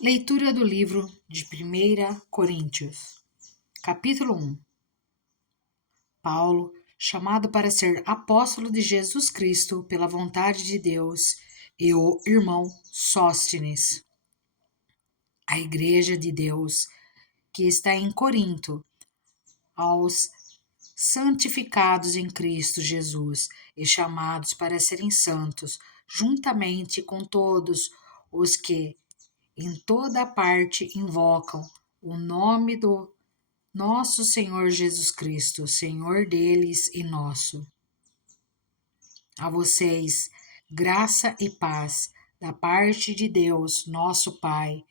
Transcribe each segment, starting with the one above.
Leitura do livro de 1 Coríntios, capítulo 1. Paulo, chamado para ser apóstolo de Jesus Cristo pela vontade de Deus, e o irmão Sóstenes, a igreja de Deus que está em Corinto, aos santificados em Cristo Jesus e chamados para serem santos, juntamente com todos os que em toda parte invocam o nome do nosso Senhor Jesus Cristo, Senhor deles e nosso. A vocês, graça e paz da parte de Deus, nosso Pai,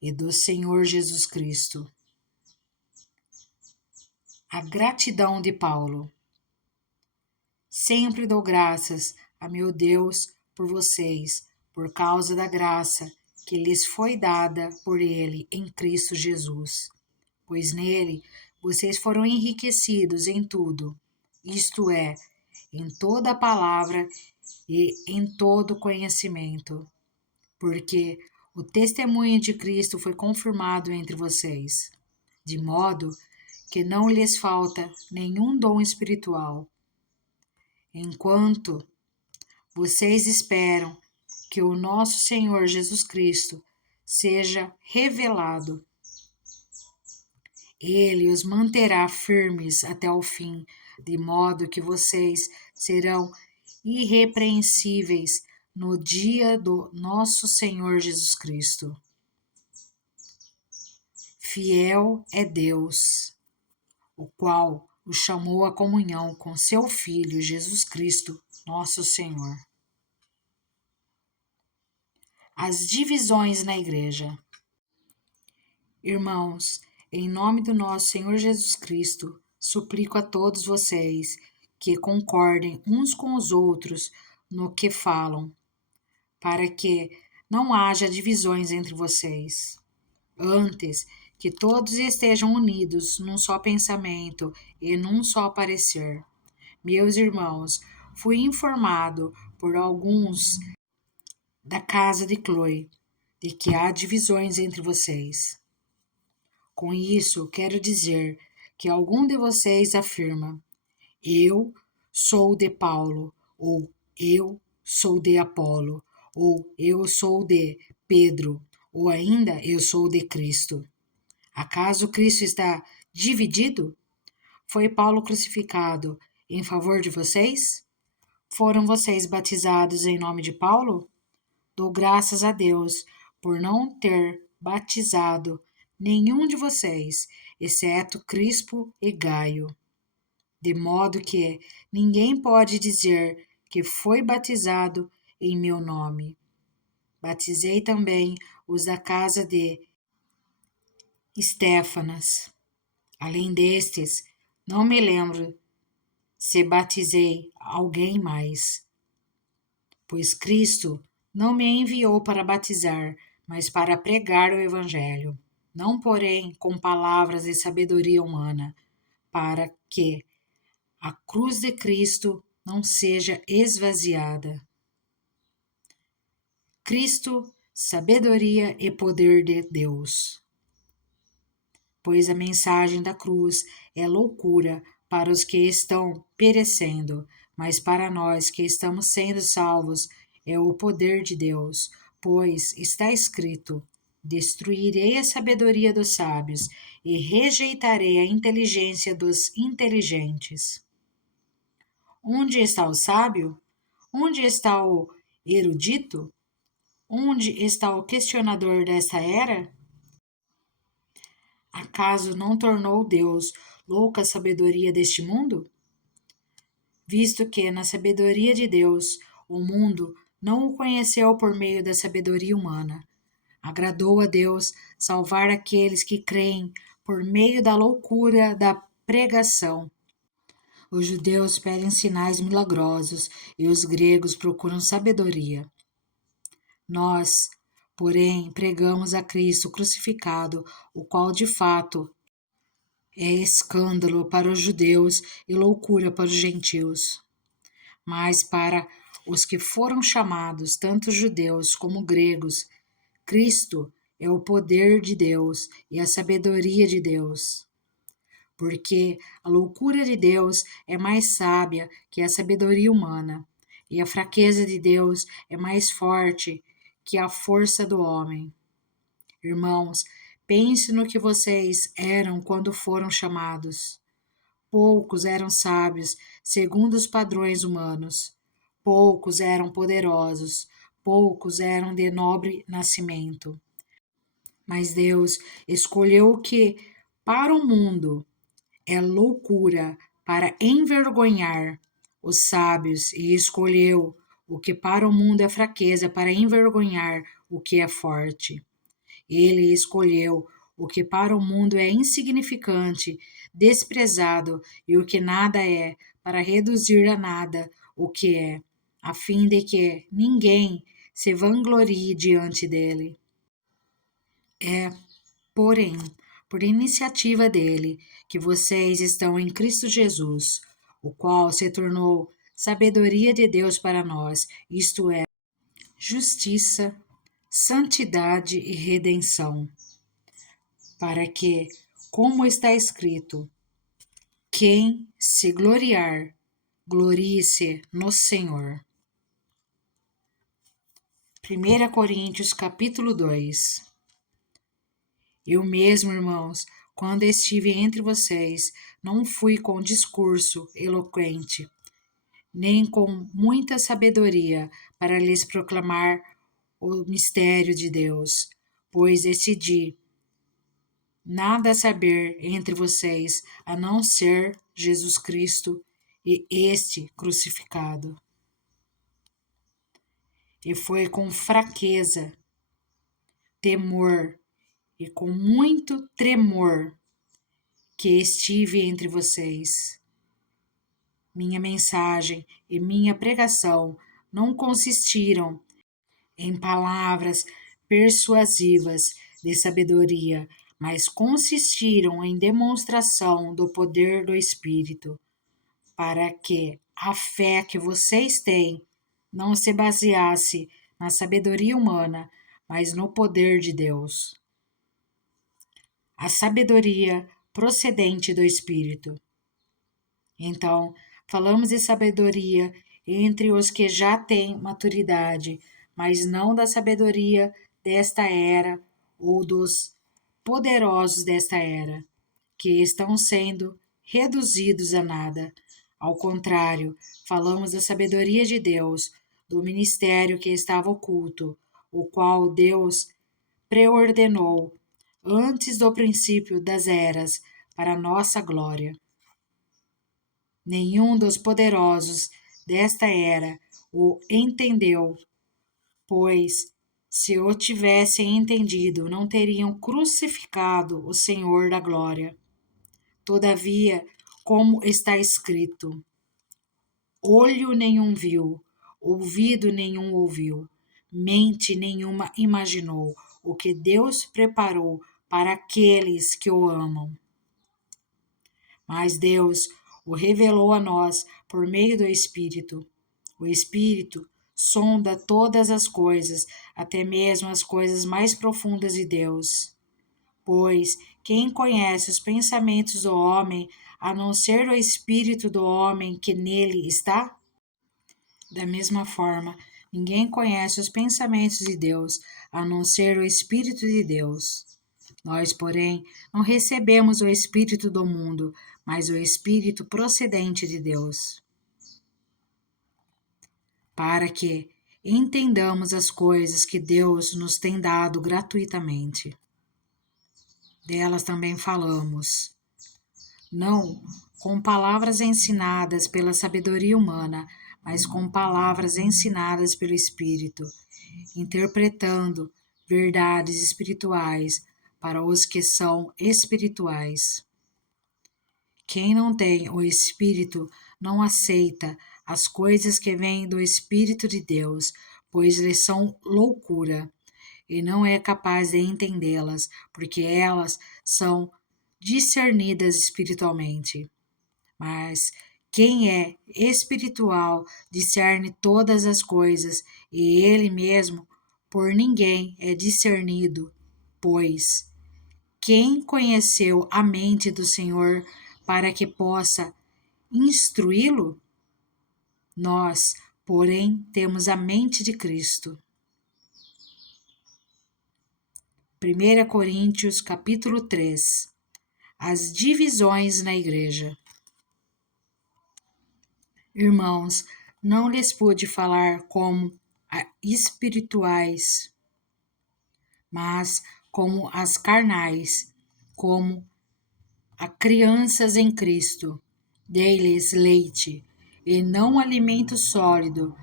e do Senhor Jesus Cristo. A gratidão de Paulo. Sempre dou graças a meu Deus por vocês, por causa da graça que lhes foi dada por Ele em Cristo Jesus. Pois nele vocês foram enriquecidos em tudo, isto é, em toda a palavra e em todo conhecimento, porque o testemunho de Cristo foi confirmado entre vocês, de modo que não lhes falta nenhum dom espiritual, enquanto vocês esperam que o nosso Senhor Jesus Cristo seja revelado. Ele os manterá firmes até o fim, de modo que vocês serão irrepreensíveis no dia do nosso Senhor Jesus Cristo. Fiel é Deus, o qual o chamou à comunhão com seu Filho Jesus Cristo, nosso Senhor. As divisões na igreja. Irmãos, em nome do nosso Senhor Jesus Cristo, suplico a todos vocês que concordem uns com os outros no que falam, para que não haja divisões entre vocês. Antes, que todos estejam unidos num só pensamento e num só parecer. Meus irmãos, fui informado por alguns da casa de Cloe de que há divisões entre vocês. Com isso, quero dizer que algum de vocês afirma: eu sou de Paulo, ou eu sou de Apolo, ou eu sou de Pedro, ou ainda eu sou de Cristo. Acaso Cristo está dividido? Foi Paulo crucificado em favor de vocês? Foram vocês batizados em nome de Paulo? Dou graças a Deus por não ter batizado nenhum de vocês, exceto Crispo e Gaio, de modo que ninguém pode dizer que foi batizado em meu nome. Batizei também os da casa de Estéfanas. Além destes, não me lembro se batizei alguém mais, pois Cristo não me enviou para batizar, mas para pregar o Evangelho, não porém com palavras de sabedoria humana, para que a cruz de Cristo não seja esvaziada. Cristo, sabedoria e poder de Deus. Pois a mensagem da cruz é loucura para os que estão perecendo, mas para nós que estamos sendo salvos é o poder de Deus, pois está escrito: destruirei a sabedoria dos sábios e rejeitarei a inteligência dos inteligentes. Onde está o sábio? Onde está o erudito? Onde está o questionador desta era? Acaso não tornou Deus louca a sabedoria deste mundo? Visto que, na sabedoria de Deus, o mundo não o conheceu por meio da sabedoria humana. Agradou a Deus salvar aqueles que creem por meio da loucura da pregação. Os judeus pedem sinais milagrosos e os gregos procuram sabedoria. Nós, porém, pregamos a Cristo crucificado, o qual de fato é escândalo para os judeus e loucura para os gentios. Mas para os que foram chamados, tanto judeus como gregos, Cristo é o poder de Deus e a sabedoria de Deus, porque a loucura de Deus é mais sábia que a sabedoria humana, e a fraqueza de Deus é mais forte que a força do homem. Irmãos, pense no que vocês eram quando foram chamados. Poucos eram sábios, segundo os padrões humanos. Poucos eram poderosos, poucos eram de nobre nascimento. Mas Deus escolheu o que, para o mundo, é loucura para envergonhar os sábios, e escolheu o que para o mundo é fraqueza para envergonhar o que é forte. Ele escolheu o que para o mundo é insignificante, desprezado e o que nada é, para reduzir a nada o que é, a fim de que ninguém se vanglorie diante dele. É, porém, por iniciativa dele, que vocês estão em Cristo Jesus, o qual se tornou sabedoria de Deus para nós, isto é, justiça, santidade e redenção, para que, como está escrito, quem se gloriar, glorie-se no Senhor. 1 Coríntios capítulo 2. Eu mesmo, irmãos, quando estive entre vocês, não fui com discurso eloquente, nem com muita sabedoria para lhes proclamar o mistério de Deus, pois decidi nada saber entre vocês a não ser Jesus Cristo e este crucificado. E foi com fraqueza, temor e com muito tremor que estive entre vocês. Minha mensagem e minha pregação não consistiram em palavras persuasivas de sabedoria, mas consistiram em demonstração do poder do Espírito, para que a fé que vocês têm não se baseasse na sabedoria humana, mas no poder de Deus. A sabedoria procedente do Espírito. Então, falamos de sabedoria entre os que já têm maturidade, mas não da sabedoria desta era ou dos poderosos desta era, que estão sendo reduzidos a nada. Ao contrário, falamos da sabedoria de Deus, do ministério que estava oculto, o qual Deus preordenou antes do princípio das eras para nossa glória. Nenhum dos poderosos desta era o entendeu, pois, se o tivessem entendido, não teriam crucificado o Senhor da glória. Todavia, como está escrito, olho nenhum viu, ouvido nenhum ouviu, mente nenhuma imaginou o que Deus preparou para aqueles que o amam. Mas Deus o revelou a nós por meio do Espírito. O Espírito sonda todas as coisas, até mesmo as coisas mais profundas de Deus. Pois quem conhece os pensamentos do homem, a não ser o Espírito do homem que nele está? Da mesma forma, ninguém conhece os pensamentos de Deus, a não ser o Espírito de Deus. Nós, porém, não recebemos o Espírito do mundo, mas o Espírito procedente de Deus, para que entendamos as coisas que Deus nos tem dado gratuitamente. Delas também falamos, não com palavras ensinadas pela sabedoria humana, mas com palavras ensinadas pelo Espírito, interpretando verdades espirituais para os que são espirituais. Quem não tem o Espírito não aceita as coisas que vêm do Espírito de Deus, pois lhes são loucura, e não é capaz de entendê-las, porque elas são discernidas espiritualmente. Mas quem é espiritual discerne todas as coisas, e ele mesmo por ninguém é discernido, pois quem conheceu a mente do Senhor para que possa instruí-lo? Nós, porém, temos a mente de Cristo. 1 Coríntios capítulo 3. As divisões na igreja. Irmãos, não lhes pude falar como a espirituais, mas como as carnais, como a crianças em Cristo. Dei-lhes leite, e não alimento sólido,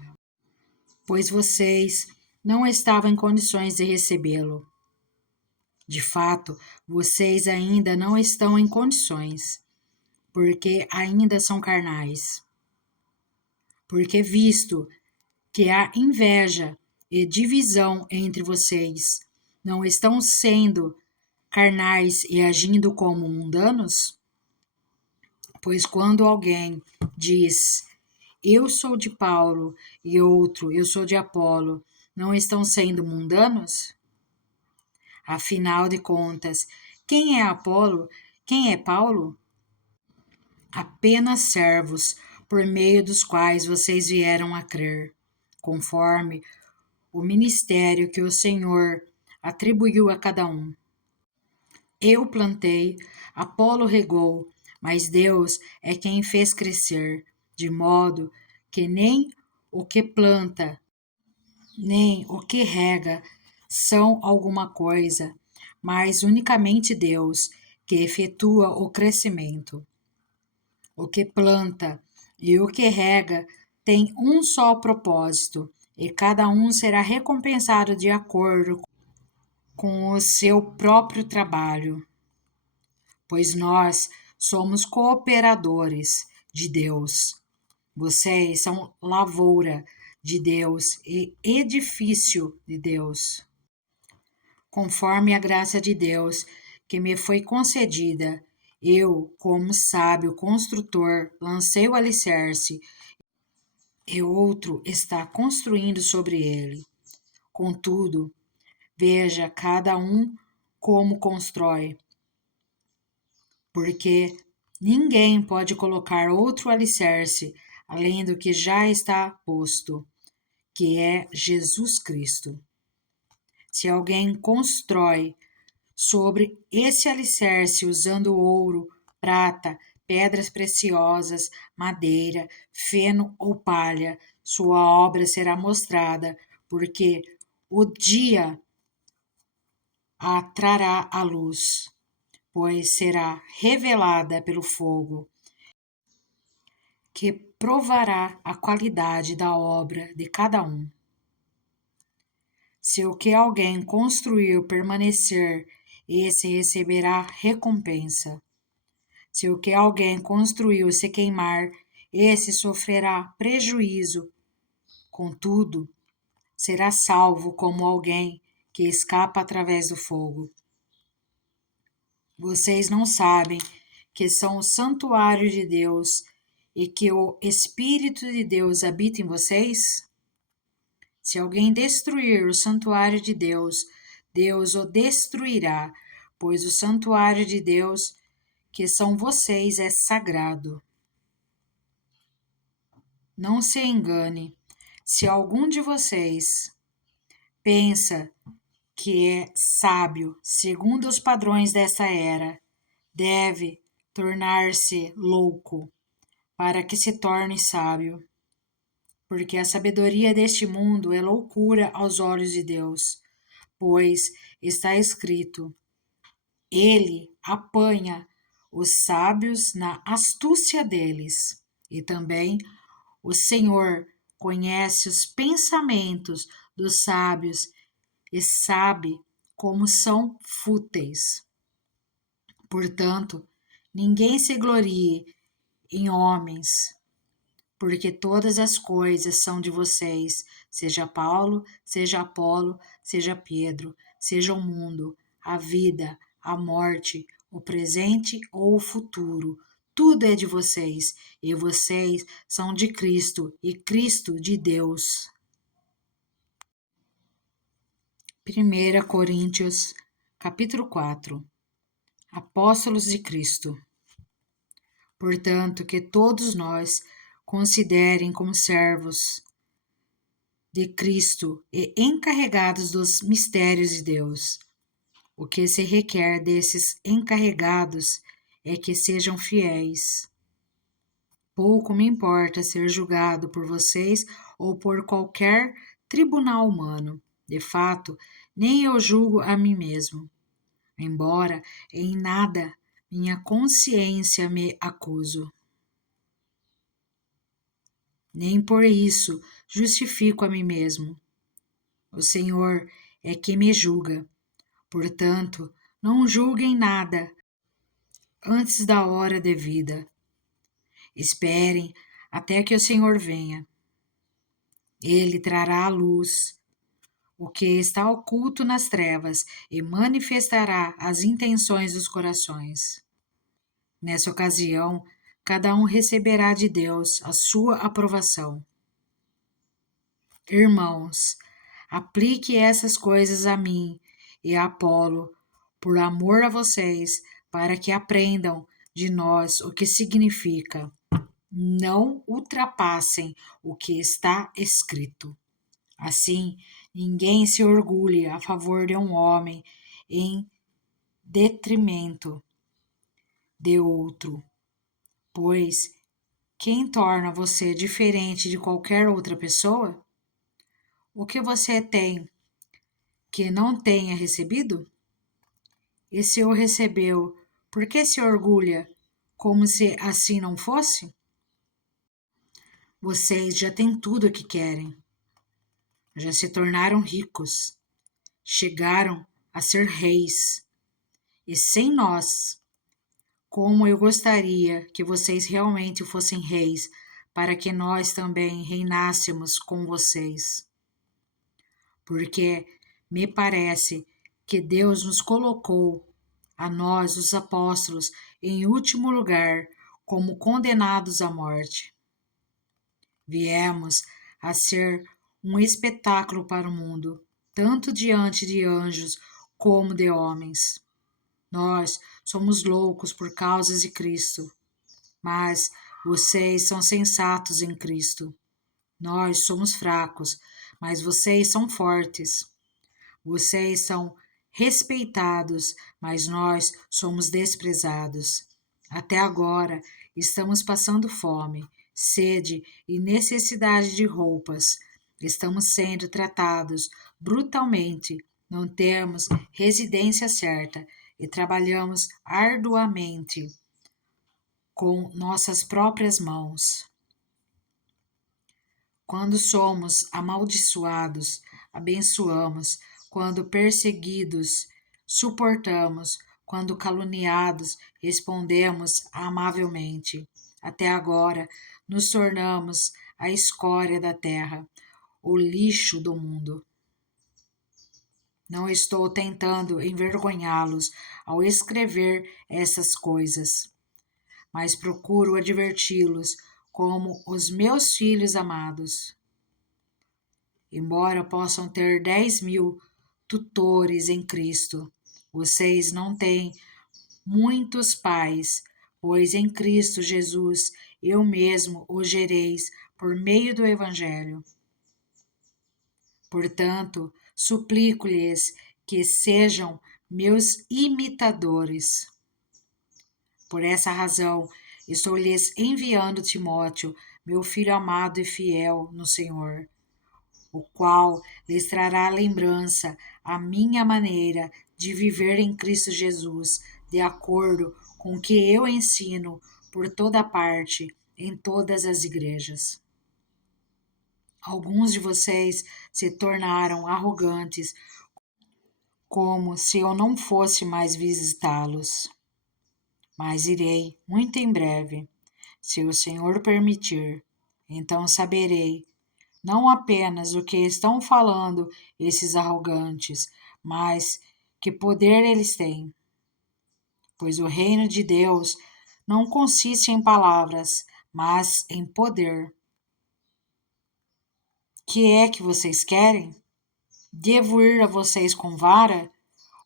pois vocês não estavam em condições de recebê-lo. De fato, vocês ainda não estão em condições, porque ainda são carnais. Porque visto que há inveja e divisão entre vocês, não estão sendo carnais e agindo como mundanos? Pois quando alguém diz, eu sou de Paulo, e outro, eu sou de Apolo, não estão sendo mundanos? Afinal de contas, quem é Apolo? Quem é Paulo? Apenas servos, por meio dos quais vocês vieram a crer, conforme o ministério que o Senhor atribuiu a cada um. Eu plantei, Apolo regou, mas Deus é quem fez crescer, de modo que nem o que planta, nem o que rega são alguma coisa, mas unicamente Deus, que efetua o crescimento. O que planta e o que rega tem um só propósito, e cada um será recompensado de acordo com o seu próprio trabalho, pois nós somos cooperadores de Deus. Vocês são lavoura de Deus e edifício de Deus. Conforme a graça de Deus que me foi concedida, eu, como sábio construtor, lancei o alicerce e outro está construindo sobre ele. Contudo, veja cada um como constrói, porque ninguém pode colocar outro alicerce além do que já está posto, que é Jesus Cristo. Se alguém constrói sobre esse alicerce usando ouro, prata, pedras preciosas, madeira, feno ou palha, sua obra será mostrada, porque o dia a trará à luz, pois será revelada pelo fogo, que provará a qualidade da obra de cada um. Se o que alguém construiu permanecer, esse receberá recompensa. Se o que alguém construiu se queimar, esse sofrerá prejuízo. Contudo, será salvo como alguém que escapa através do fogo. Vocês não sabem que são o santuário de Deus e que o Espírito de Deus habita em vocês? Se alguém destruir o santuário de Deus, Deus o destruirá, pois o santuário de Deus, que são vocês, é sagrado. Não se engane, se algum de vocês pensa que é sábio segundo os padrões dessa era, deve tornar-se louco para que se torne sábio, porque a sabedoria deste mundo é loucura aos olhos de Deus, pois está escrito: ele apanha os sábios na astúcia deles, e também o Senhor conhece os pensamentos dos sábios e sabe como são fúteis. Portanto, ninguém se glorie em homens, porque todas as coisas são de vocês, seja Paulo, seja Apolo, seja Pedro, seja o mundo, a vida, a morte, o presente ou o futuro. Tudo é de vocês, e vocês são de Cristo, e Cristo de Deus. 1 Coríntios, capítulo 4. Apóstolos de Cristo. Portanto, que todos nós considerem como servos de Cristo e encarregados dos mistérios de Deus. O que se requer desses encarregados é que sejam fiéis. Pouco me importa ser julgado por vocês ou por qualquer tribunal humano. De fato, nem eu julgo a mim mesmo, embora em nada minha consciência me acuso. Nem por isso justifico a mim mesmo. O Senhor é que me julga. Portanto, não julguem nada antes da hora devida. Esperem até que o Senhor venha. Ele trará à luz o que está oculto nas trevas e manifestará as intenções dos corações. Nessa ocasião, cada um receberá de Deus a sua aprovação. Irmãos, aplique essas coisas a mim e a Apolo, por amor a vocês, para que aprendam de nós o que significa: não ultrapassem o que está escrito. Assim, ninguém se orgulhe a favor de um homem em detrimento de outro, pois quem torna você diferente de qualquer outra pessoa? O que você tem que não tenha recebido? E se o recebeu, por que se orgulha como se assim não fosse? Vocês já têm tudo o que querem. Já se tornaram ricos. Chegaram a ser reis. E sem nós, como eu gostaria que vocês realmente fossem reis, para que nós também reinássemos com vocês. Porque me parece que Deus nos colocou, a nós, os apóstolos, em último lugar, como condenados à morte. Viemos a ser um espetáculo para o mundo, tanto diante de anjos como de homens. Nós somos loucos por causa de Cristo, mas vocês são sensatos em Cristo. Nós somos fracos, mas vocês são fortes. Vocês são respeitados, mas nós somos desprezados. Até agora estamos passando fome, sede e necessidade de roupas. Estamos sendo tratados brutalmente, não temos residência certa e trabalhamos arduamente com nossas próprias mãos. Quando somos amaldiçoados, abençoamos; quando perseguidos, suportamos; quando caluniados, respondemos amavelmente. Até agora, nos tornamos a escória da terra, o lixo do mundo. Não estou tentando envergonhá-los ao escrever essas coisas, mas procuro adverti-los como os meus filhos amados. Embora possam ter 10.000 tutores em Cristo, vocês não têm muitos pais, pois em Cristo Jesus eu mesmo os gereis por meio do Evangelho. Portanto, suplico-lhes que sejam meus imitadores. Por essa razão, estou lhes enviando Timóteo, meu filho amado e fiel no Senhor, o qual lhes trará lembrança a minha maneira de viver em Cristo Jesus, de acordo com o que eu ensino por toda parte, em todas as igrejas. Alguns de vocês se tornaram arrogantes, como se eu não fosse mais visitá-los. Mas irei muito em breve, se o Senhor permitir. Então saberei não apenas o que estão falando esses arrogantes, mas que poder eles têm. Pois o reino de Deus não consiste em palavras, mas em poder. Que é que vocês querem? Devo ir a vocês com vara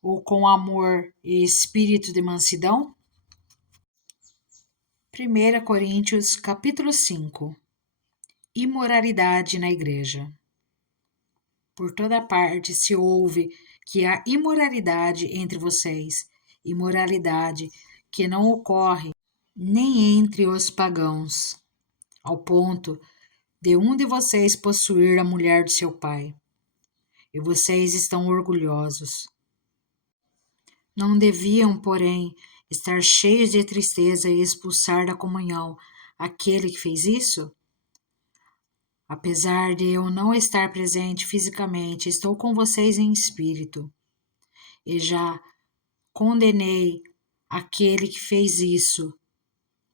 ou com amor e espírito de mansidão? 1 Coríntios, capítulo 5. Imoralidade na igreja. Por toda parte se ouve que há imoralidade entre vocês, imoralidade que não ocorre nem entre os pagãos, ao ponto de um de vocês possuir a mulher de seu pai. E vocês estão orgulhosos. Não deviam, porém, estar cheios de tristeza e expulsar da comunhão aquele que fez isso? Apesar de eu não estar presente fisicamente, estou com vocês em espírito, e já condenei aquele que fez isso,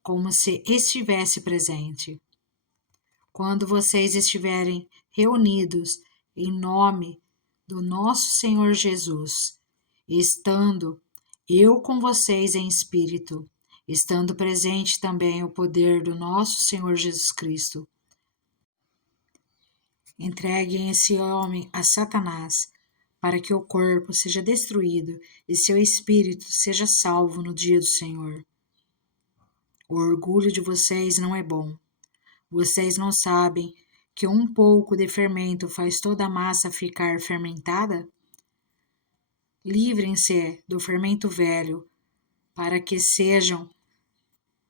como se estivesse presente. Quando vocês estiverem reunidos em nome do nosso Senhor Jesus, estando eu com vocês em espírito, estando presente também o poder do nosso Senhor Jesus Cristo, entreguem esse homem a Satanás, para que o corpo seja destruído e seu espírito seja salvo no dia do Senhor. O orgulho de vocês não é bom. Vocês não sabem que um pouco de fermento faz toda a massa ficar fermentada? Livrem-se do fermento velho, para que sejam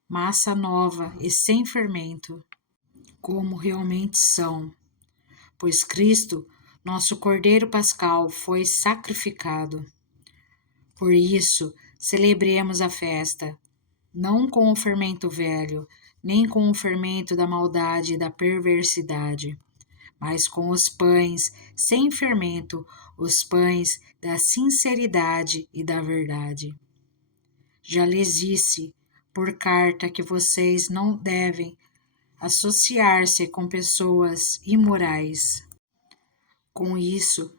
massa nova e sem fermento, como realmente são. Pois Cristo, nosso Cordeiro Pascal, foi sacrificado. Por isso, celebremos a festa, não com o fermento velho, nem com o fermento da maldade e da perversidade, mas com os pães sem fermento, os pães da sinceridade e da verdade. Já lhes disse por carta que vocês não devem associar-se com pessoas imorais. Com isso,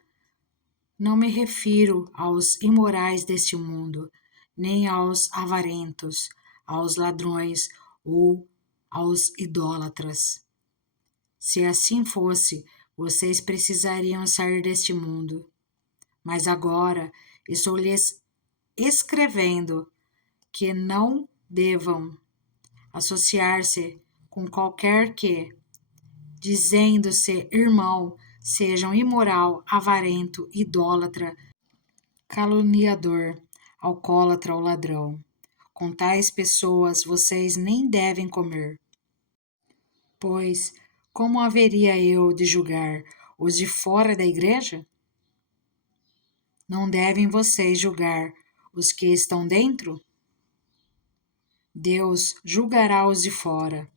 não me refiro aos imorais deste mundo, nem aos avarentos, aos ladrões ou aos idólatras. Se assim fosse, vocês precisariam sair deste mundo. Mas agora estou lhes escrevendo que não devam associar-se com qualquer que, dizendo-se irmão, sejam imoral, avarento, idólatra, caluniador, alcoólatra ou ladrão. Com tais pessoas vocês nem devem comer. Pois, como haveria eu de julgar os de fora da igreja? Não devem vocês julgar os que estão dentro? Deus julgará os de fora.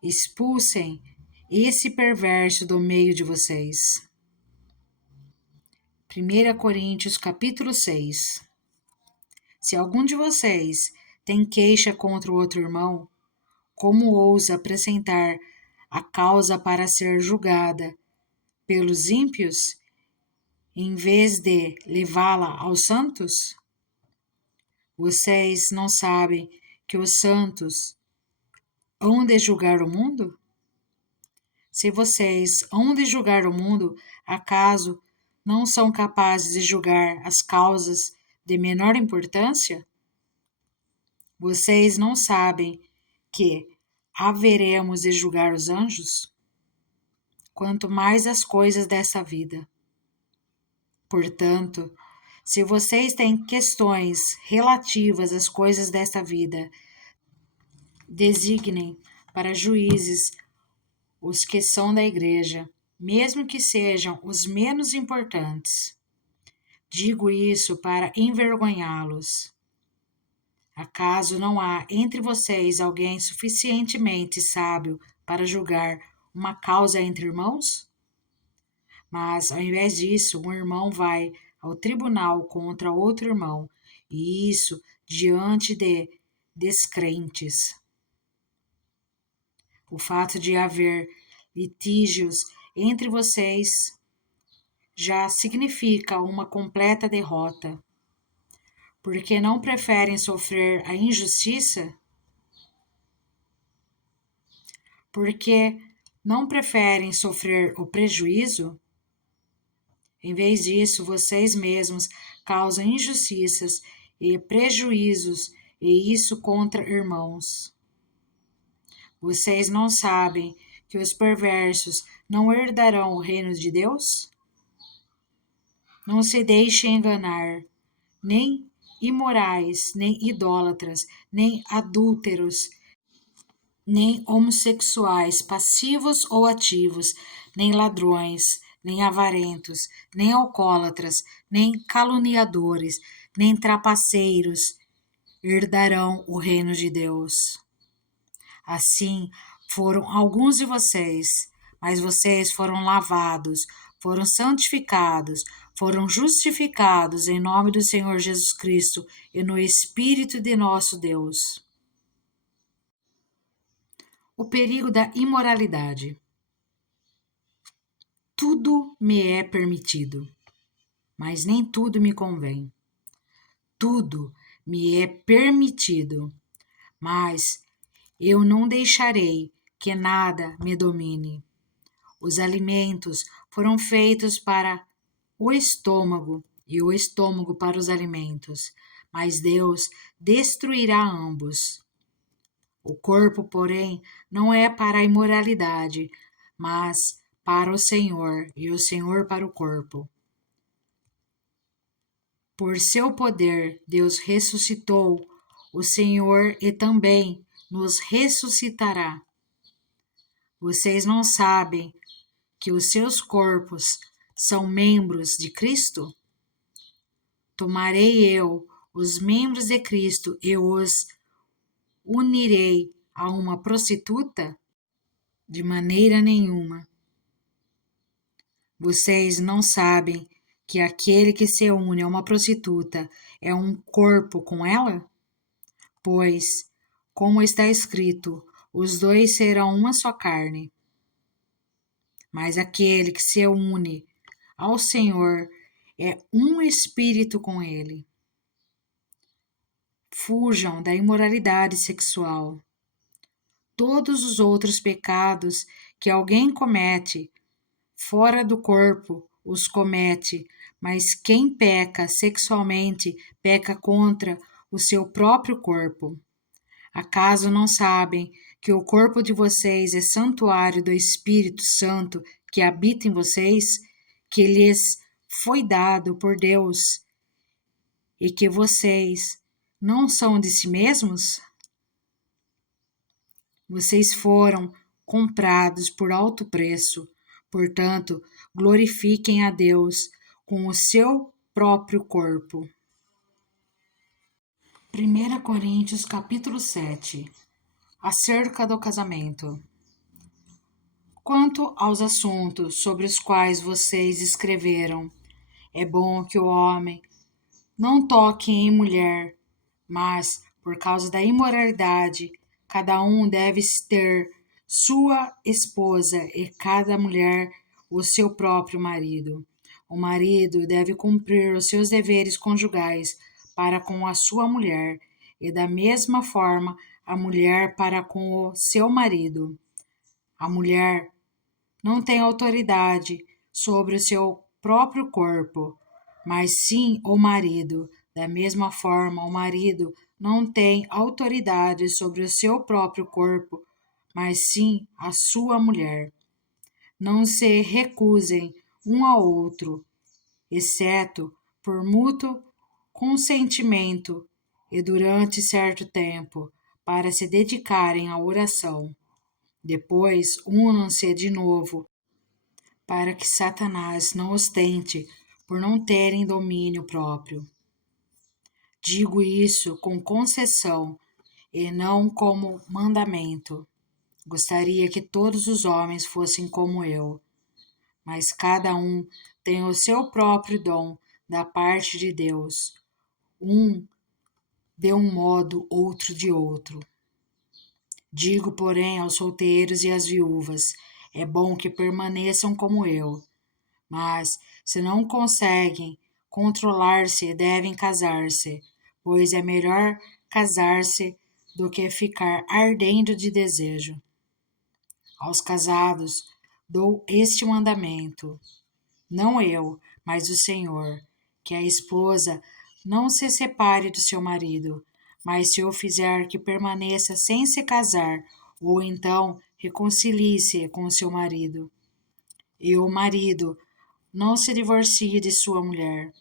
Expulsem esse perverso do meio de vocês. 1 Coríntios capítulo 6. Se algum de vocês tem queixa contra o outro irmão, como ousa apresentar a causa para ser julgada pelos ímpios, em vez de levá-la aos santos? Vocês não sabem que os santos hão de julgar o mundo? Se vocês hão de julgar o mundo, acaso não são capazes de julgar as causas de menor importância? Vocês não sabem que haveremos de julgar os anjos? Quanto mais as coisas dessa vida. Portanto, se vocês têm questões relativas às coisas desta vida, designem para juízes os que são da igreja, mesmo que sejam os menos importantes. Digo isso para envergonhá-los. Acaso não há entre vocês alguém suficientemente sábio para julgar uma causa entre irmãos? Mas, ao invés disso, um irmão vai ao tribunal contra outro irmão, e isso diante de descrentes. O fato de haver litígios entre vocês já significa uma completa derrota. Porque não preferem sofrer a injustiça? Porque não preferem sofrer o prejuízo? Em vez disso, vocês mesmos causam injustiças e prejuízos, e isso contra irmãos. Vocês não sabem que os perversos não herdarão o reino de Deus? Não se deixem enganar, nem imorais, nem idólatras, nem adúlteros, nem homossexuais, passivos ou ativos, nem ladrões, nem avarentos, nem alcoólatras, nem caluniadores, nem trapaceiros herdarão o reino de Deus. Assim foram alguns de vocês, mas vocês foram lavados, foram santificados, foram justificados em nome do Senhor Jesus Cristo e no Espírito de nosso Deus. O perigo da imoralidade. Tudo me é permitido, mas nem tudo me convém. Tudo me é permitido, mas eu não deixarei que nada me domine. Os alimentos foram feitos para o estômago e o estômago para os alimentos, mas Deus destruirá ambos. O corpo, porém, não é para a imoralidade, mas para o Senhor, e o Senhor para o corpo. Por seu poder, Deus ressuscitou o Senhor e também nos ressuscitará. Vocês não sabem que os seus corpos são membros de Cristo? Tomarei eu os membros de Cristo e os unirei a uma prostituta? De maneira nenhuma. Vocês não sabem que aquele que se une a uma prostituta é um corpo com ela? Pois, como está escrito, os dois serão uma só carne. Mas aquele que se une ao Senhor é um espírito com ele. Fujam da imoralidade sexual. Todos os outros pecados que alguém comete fora do corpo os comete, mas quem peca sexualmente peca contra o seu próprio corpo. Acaso não sabem que o corpo de vocês é santuário do Espírito Santo que habita em vocês, que lhes foi dado por Deus, e que vocês não são de si mesmos? Vocês foram comprados por alto preço, portanto, glorifiquem a Deus com o seu próprio corpo. 1 Coríntios capítulo 7. Acerca do casamento. Quanto aos assuntos sobre os quais vocês escreveram, é bom que o homem não toque em mulher, mas, por causa da imoralidade, cada um deve ter sua esposa e cada mulher o seu próprio marido. O marido deve cumprir os seus deveres conjugais para com a sua mulher, e da mesma forma a mulher para com o seu marido. A mulher não tem autoridade sobre o seu próprio corpo, mas sim o marido. Da mesma forma, o marido não tem autoridade sobre o seu próprio corpo, mas sim a sua mulher. Não se recusem um ao outro, exceto por mútuo consentimento e durante certo tempo, para se dedicarem à oração. Depois, unam-se de novo, para que Satanás não os tente por não terem domínio próprio. Digo isso com concessão e não como mandamento. Gostaria que todos os homens fossem como eu, mas cada um tem o seu próprio dom da parte de Deus, um de um modo, outro de outro. Digo, porém, aos solteiros e às viúvas, é bom que permaneçam como eu, mas se não conseguem controlar-se, devem casar-se, pois é melhor casar-se do que ficar ardendo de desejo. Aos casados dou este mandamento, não eu, Mas o Senhor, que a esposa não se separe do seu marido, mas se o fizer que permaneça sem se casar, ou então reconcilie-se com o seu marido. E o marido não se divorcie de sua mulher.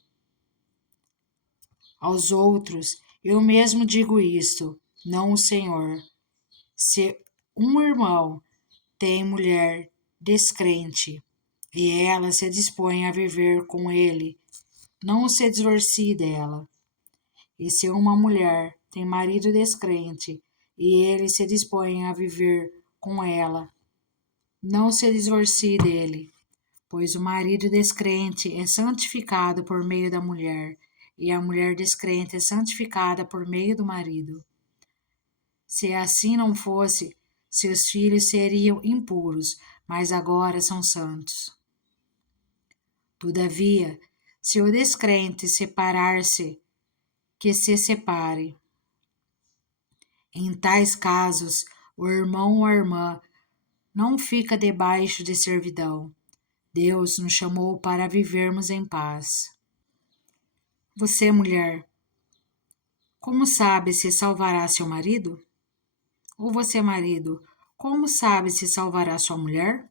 Aos outros, eu mesmo digo isto, não o Senhor. Se um irmão tem mulher descrente e ela se dispõe a viver com ele, não se divorcie dela. E se uma mulher tem marido descrente e ele se dispõe a viver com ela, não se divorcie dele, pois o marido descrente é santificado por meio da mulher, e a mulher descrente é santificada por meio do marido. Se assim não fosse, seus filhos seriam impuros, mas agora são santos. Todavia, se o descrente separar-se, que se separe. Em tais casos, o irmão ou a irmã não fica debaixo de servidão. Deus nos chamou para vivermos em paz. Você, mulher, como sabe se salvará seu marido? Ou você, marido, como sabe se salvará sua mulher?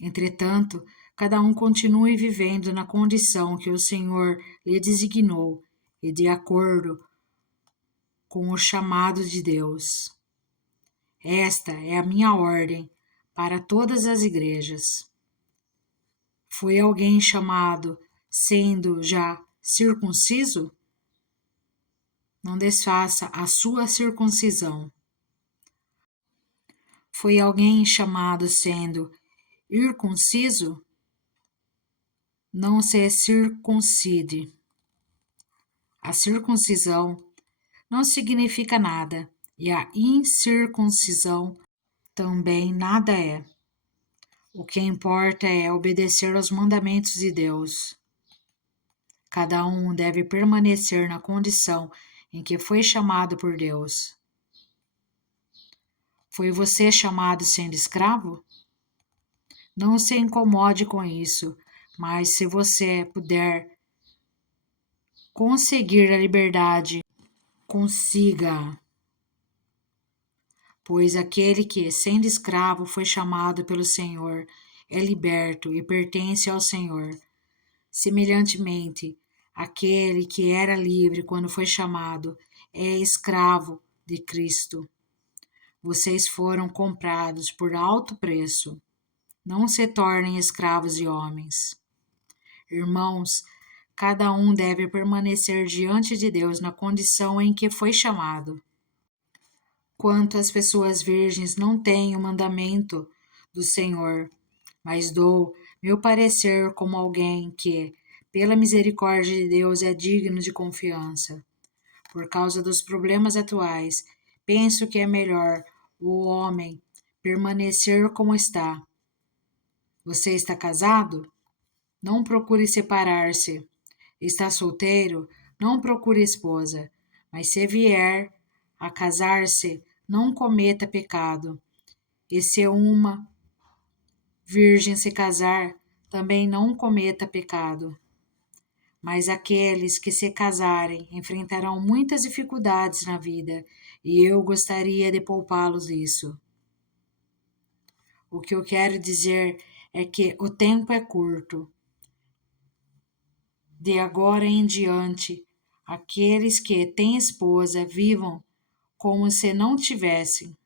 Entretanto, cada um continue vivendo na condição que o Senhor lhe designou e de acordo com o chamado de Deus. Esta é a minha ordem para todas as igrejas. Foi alguém chamado sendo já circunciso? Não desfaça a sua circuncisão. Foi alguém chamado sendo ircunciso? Não se circuncide. A circuncisão não significa nada, e a incircuncisão também nada é. O que importa é obedecer aos mandamentos de Deus. Cada um deve permanecer na condição em que foi chamado por Deus. Foi você chamado sendo escravo? Não se incomode com isso, mas se você puder conseguir a liberdade, consiga. Pois aquele que, sendo escravo, foi chamado pelo Senhor, é liberto e pertence ao Senhor. Semelhantemente, aquele que era livre quando foi chamado é escravo de Cristo. Vocês foram comprados por alto preço. Não se tornem escravos de homens. Irmãos, cada um deve permanecer diante de Deus na condição em que foi chamado. Quanto às pessoas virgens, não tenho mandamento do Senhor, mas dou meu parecer como alguém que, pela misericórdia de Deus, é digno de confiança. Por causa dos problemas atuais, penso que é melhor o homem permanecer como está. Você está casado? Não procure separar-se. Está solteiro? Não procure esposa. Mas se vier a casar-se, não cometa pecado. E se uma virgem se casar, também não cometa pecado. Mas aqueles que se casarem enfrentarão muitas dificuldades na vida, e eu gostaria de poupá-los disso. O que eu quero dizer é que o tempo é curto. De agora em diante, aqueles que têm esposa vivam como se não tivessem.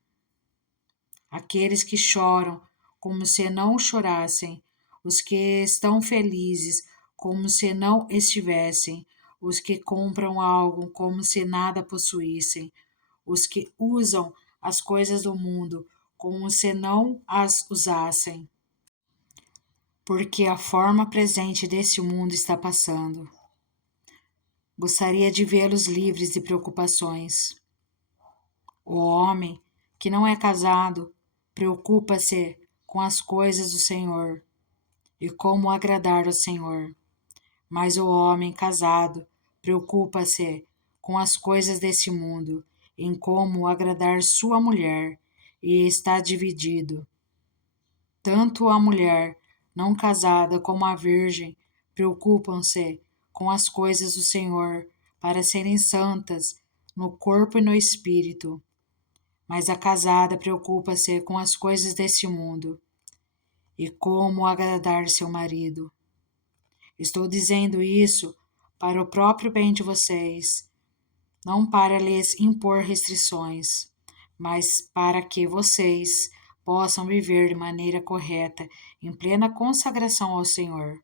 Aqueles que choram como se não chorassem, os que estão felizes como se não estivessem, os que compram algo como se nada possuíssem, os que usam as coisas do mundo como se não as usassem. Porque a forma presente desse mundo está passando. Gostaria de vê-los livres de preocupações. O homem que não é casado preocupa-se com as coisas do Senhor e como agradar ao Senhor. Mas o homem casado preocupa-se com as coisas desse mundo, em como agradar sua mulher, e está dividido. Tanto a mulher não casada como a virgem preocupam-se com as coisas do Senhor para serem santas no corpo e no espírito. Mas a casada preocupa-se com as coisas deste mundo e como agradar seu marido. Estou dizendo isso para o próprio bem de vocês, não para lhes impor restrições, mas para que vocês possam viver de maneira correta, em plena consagração ao Senhor.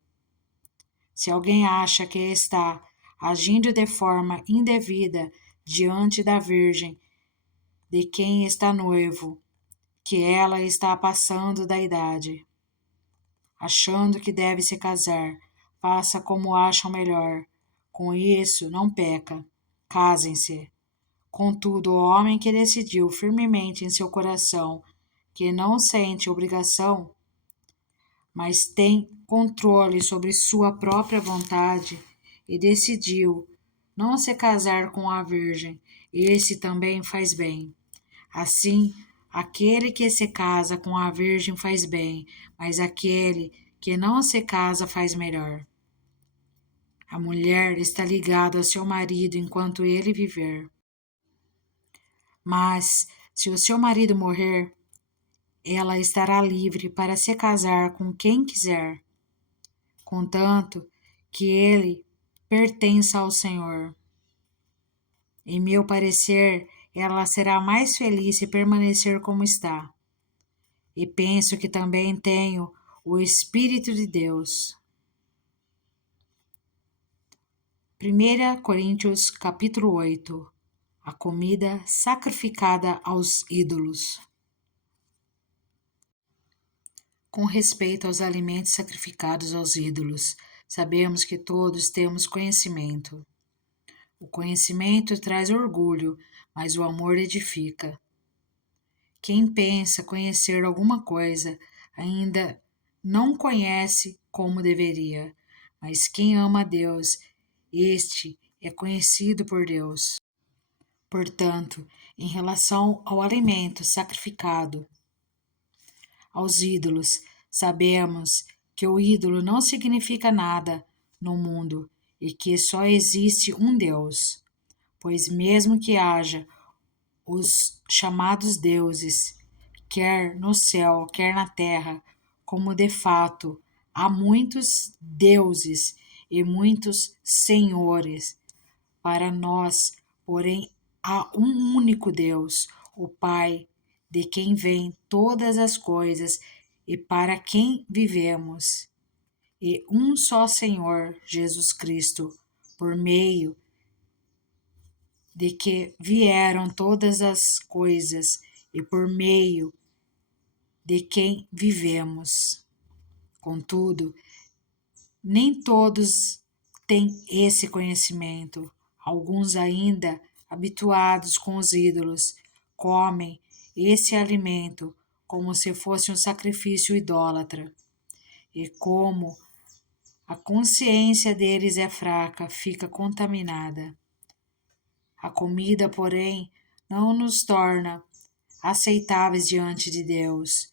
Se alguém acha que está agindo de forma indevida diante da Virgem, de quem está noivo, que ela está passando da idade, achando que deve se casar, faça como acham melhor. Com isso, não peca. Casem-se. Contudo, o homem que decidiu firmemente em seu coração que não sente obrigação, mas tem controle sobre sua própria vontade e decidiu não se casar com a Virgem, esse também faz bem. Assim, aquele que se casa com a Virgem faz bem, mas aquele que não se casa faz melhor. A mulher está ligada ao seu marido enquanto ele viver. Mas, se o seu marido morrer, ela estará livre para se casar com quem quiser, contanto que ele pertença ao Senhor. Em meu parecer, ela será mais feliz se permanecer como está. E penso que também tenho o Espírito de Deus. 1 Coríntios capítulo 8. A comida sacrificada aos ídolos. Com respeito aos alimentos sacrificados aos ídolos, sabemos que todos temos conhecimento. O conhecimento traz orgulho, mas o amor edifica. Quem pensa conhecer alguma coisa ainda não conhece como deveria, mas quem ama a Deus, este é conhecido por Deus. Portanto, em relação ao alimento sacrificado aos ídolos, sabemos que o ídolo não significa nada no mundo e que só existe um Deus, pois mesmo que haja os chamados deuses, quer no céu, quer na terra, como de fato há muitos deuses e muitos senhores, para nós, porém, há um único Deus, o Pai, de quem vêm todas as coisas e para quem vivemos, e um só Senhor, Jesus Cristo, por meio de que vieram todas as coisas e por meio de quem vivemos. Contudo, nem todos têm esse conhecimento. Alguns ainda, habituados com os ídolos, comem esse alimento como se fosse um sacrifício idólatra. E como a consciência deles é fraca, fica contaminada. A comida, porém, não nos torna aceitáveis diante de Deus.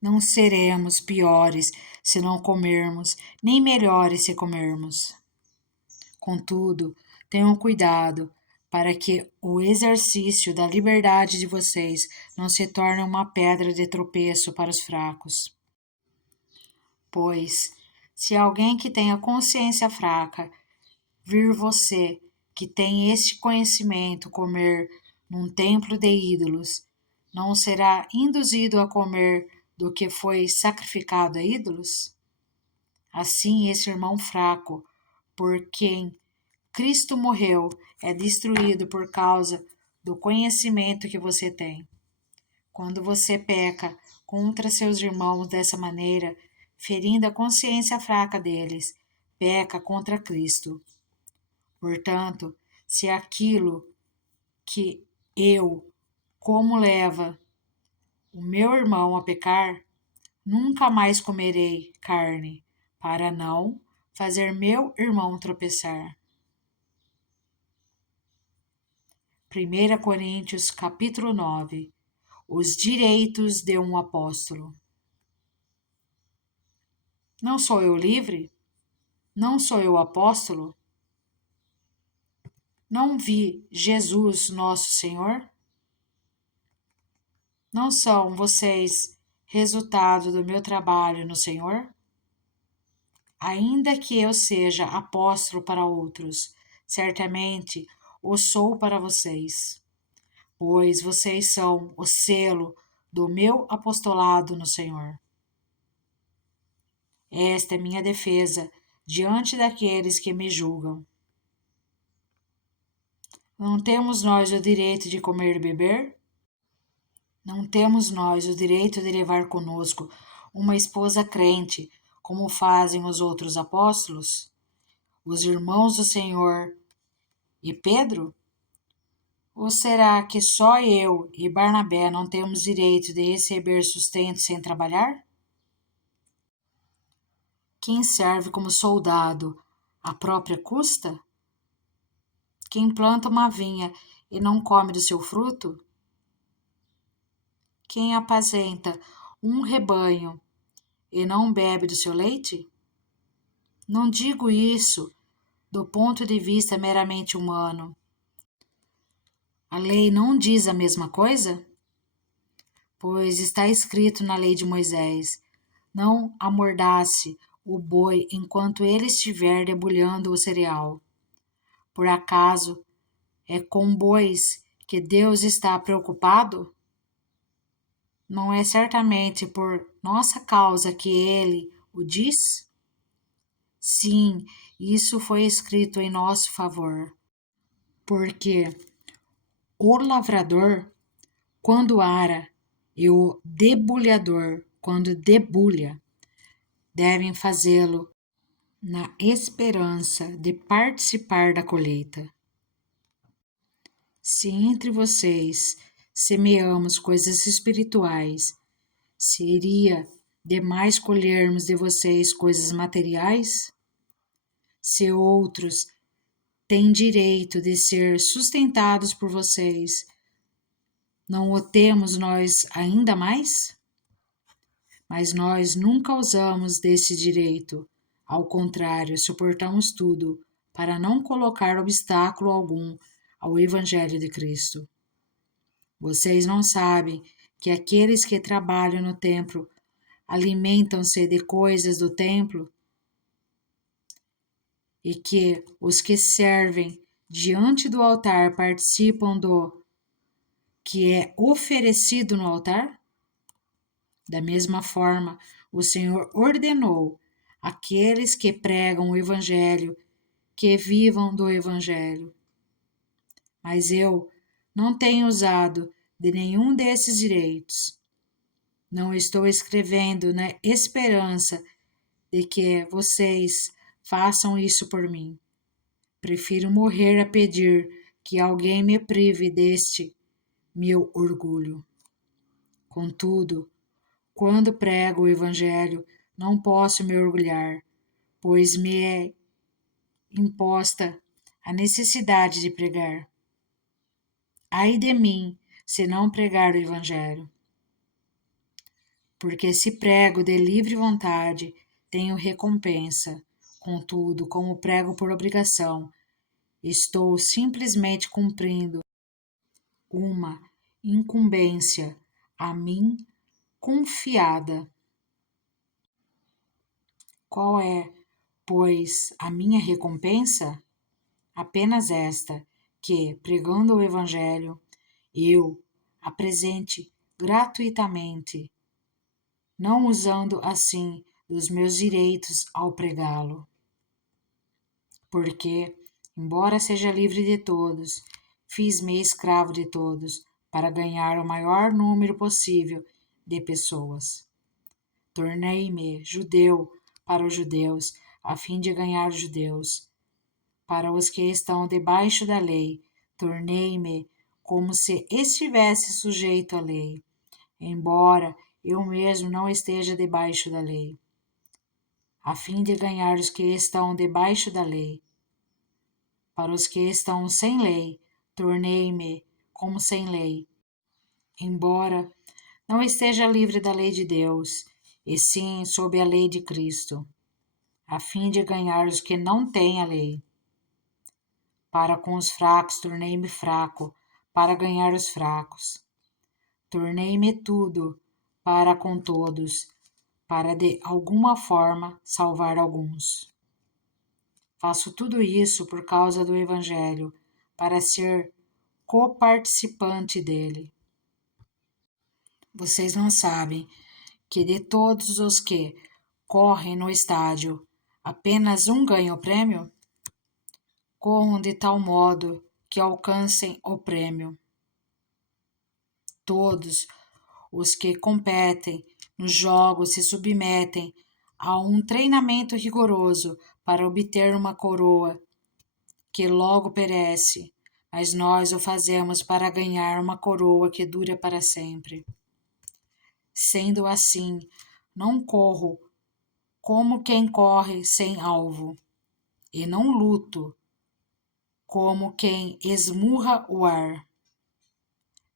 Não seremos piores se não comermos, nem melhores se comermos. Contudo, tenham cuidado para que o exercício da liberdade de vocês não se torne uma pedra de tropeço para os fracos. Pois, se alguém que tenha consciência fraca vir você, que tem este conhecimento, comer num templo de ídolos, não será induzido a comer do que foi sacrificado a ídolos? Assim, esse irmão fraco, por quem Cristo morreu, é destruído por causa do conhecimento que você tem. Quando você peca contra seus irmãos dessa maneira, ferindo a consciência fraca deles, peca contra Cristo. Portanto, se aquilo que eu, como leva o meu irmão a pecar, nunca mais comerei carne, para não fazer meu irmão tropeçar. 1 Coríntios capítulo 9. Os direitos de um apóstolo. Não sou eu livre? Não sou eu apóstolo? Não vi Jesus, nosso Senhor? Não são vocês resultado do meu trabalho no Senhor? Ainda que eu seja apóstolo para outros, certamente o sou para vocês, pois vocês são o selo do meu apostolado no Senhor. Esta é minha defesa diante daqueles que me julgam. Não temos nós o direito de comer e beber? Não temos nós o direito de levar conosco uma esposa crente, como fazem os outros apóstolos, os irmãos do Senhor e Pedro? Ou será que só eu e Barnabé não temos direito de receber sustento sem trabalhar? Quem serve como soldado à própria custa? Quem planta uma vinha e não come do seu fruto? Quem apacenta um rebanho e não bebe do seu leite? Não digo isso do ponto de vista meramente humano. A lei não diz a mesma coisa? Pois está escrito na lei de Moisés: não amordace o boi enquanto ele estiver debulhando o cereal. Por acaso é com bois que Deus está preocupado? Não é certamente por nossa causa que ele o diz? Sim, isso foi escrito em nosso favor. Porque o lavrador, quando ara, e o debulhador, quando debulha, devem fazê-lo na esperança de participar da colheita. Se entre vocês semeamos coisas espirituais, seria demais colhermos de vocês coisas materiais? Se outros têm direito de ser sustentados por vocês, não o temos nós ainda mais? Mas nós nunca usamos desse direito. Ao contrário, suportamos tudo para não colocar obstáculo algum ao Evangelho de Cristo. Vocês não sabem que aqueles que trabalham no templo alimentam-se de coisas do templo e que os que servem diante do altar participam do que é oferecido no altar? Da mesma forma, o Senhor ordenou àqueles que pregam o Evangelho que vivam do Evangelho. Mas eu não tenho usado de nenhum desses direitos. Não estou escrevendo na esperança de que vocês façam isso por mim. Prefiro morrer a pedir que alguém me prive deste meu orgulho. Contudo, quando prego o Evangelho, não posso me orgulhar, pois me é imposta a necessidade de pregar. Ai de mim, se não pregar o Evangelho. Porque se prego de livre vontade, tenho recompensa. Contudo, como prego por obrigação, estou simplesmente cumprindo uma incumbência a mim confiada. Qual é, pois, a minha recompensa? Apenas esta, que, pregando o Evangelho, eu apresente gratuitamente, não usando assim dos meus direitos ao pregá-lo. Porque, embora seja livre de todos, fiz-me escravo de todos para ganhar o maior número possível de pessoas. Tornei-me judeu para os judeus, a fim de ganhar os judeus. Para os que estão debaixo da lei, tornei-me como se estivesse sujeito à lei, embora eu mesmo não esteja debaixo da lei, a fim de ganhar os que estão debaixo da lei. Para os que estão sem lei, tornei-me como sem lei, embora não esteja livre da lei de Deus, e sim sob a lei de Cristo, a fim de ganhar os que não têm a lei. Para com os fracos tornei-me fraco, para ganhar os fracos. Tornei-me tudo para com todos, para de alguma forma salvar alguns. Faço tudo isso por causa do Evangelho, para ser coparticipante dele. Vocês não sabem que de todos os que correm no estádio, apenas um ganha o prêmio? Corram de tal modo que alcancem o prêmio. Todos os que competem nos jogos se submetem a um treinamento rigoroso para obter uma coroa que logo perece, mas nós o fazemos para ganhar uma coroa que dura para sempre. Sendo assim, não corro como quem corre sem alvo, e não luto como quem esmurra o ar,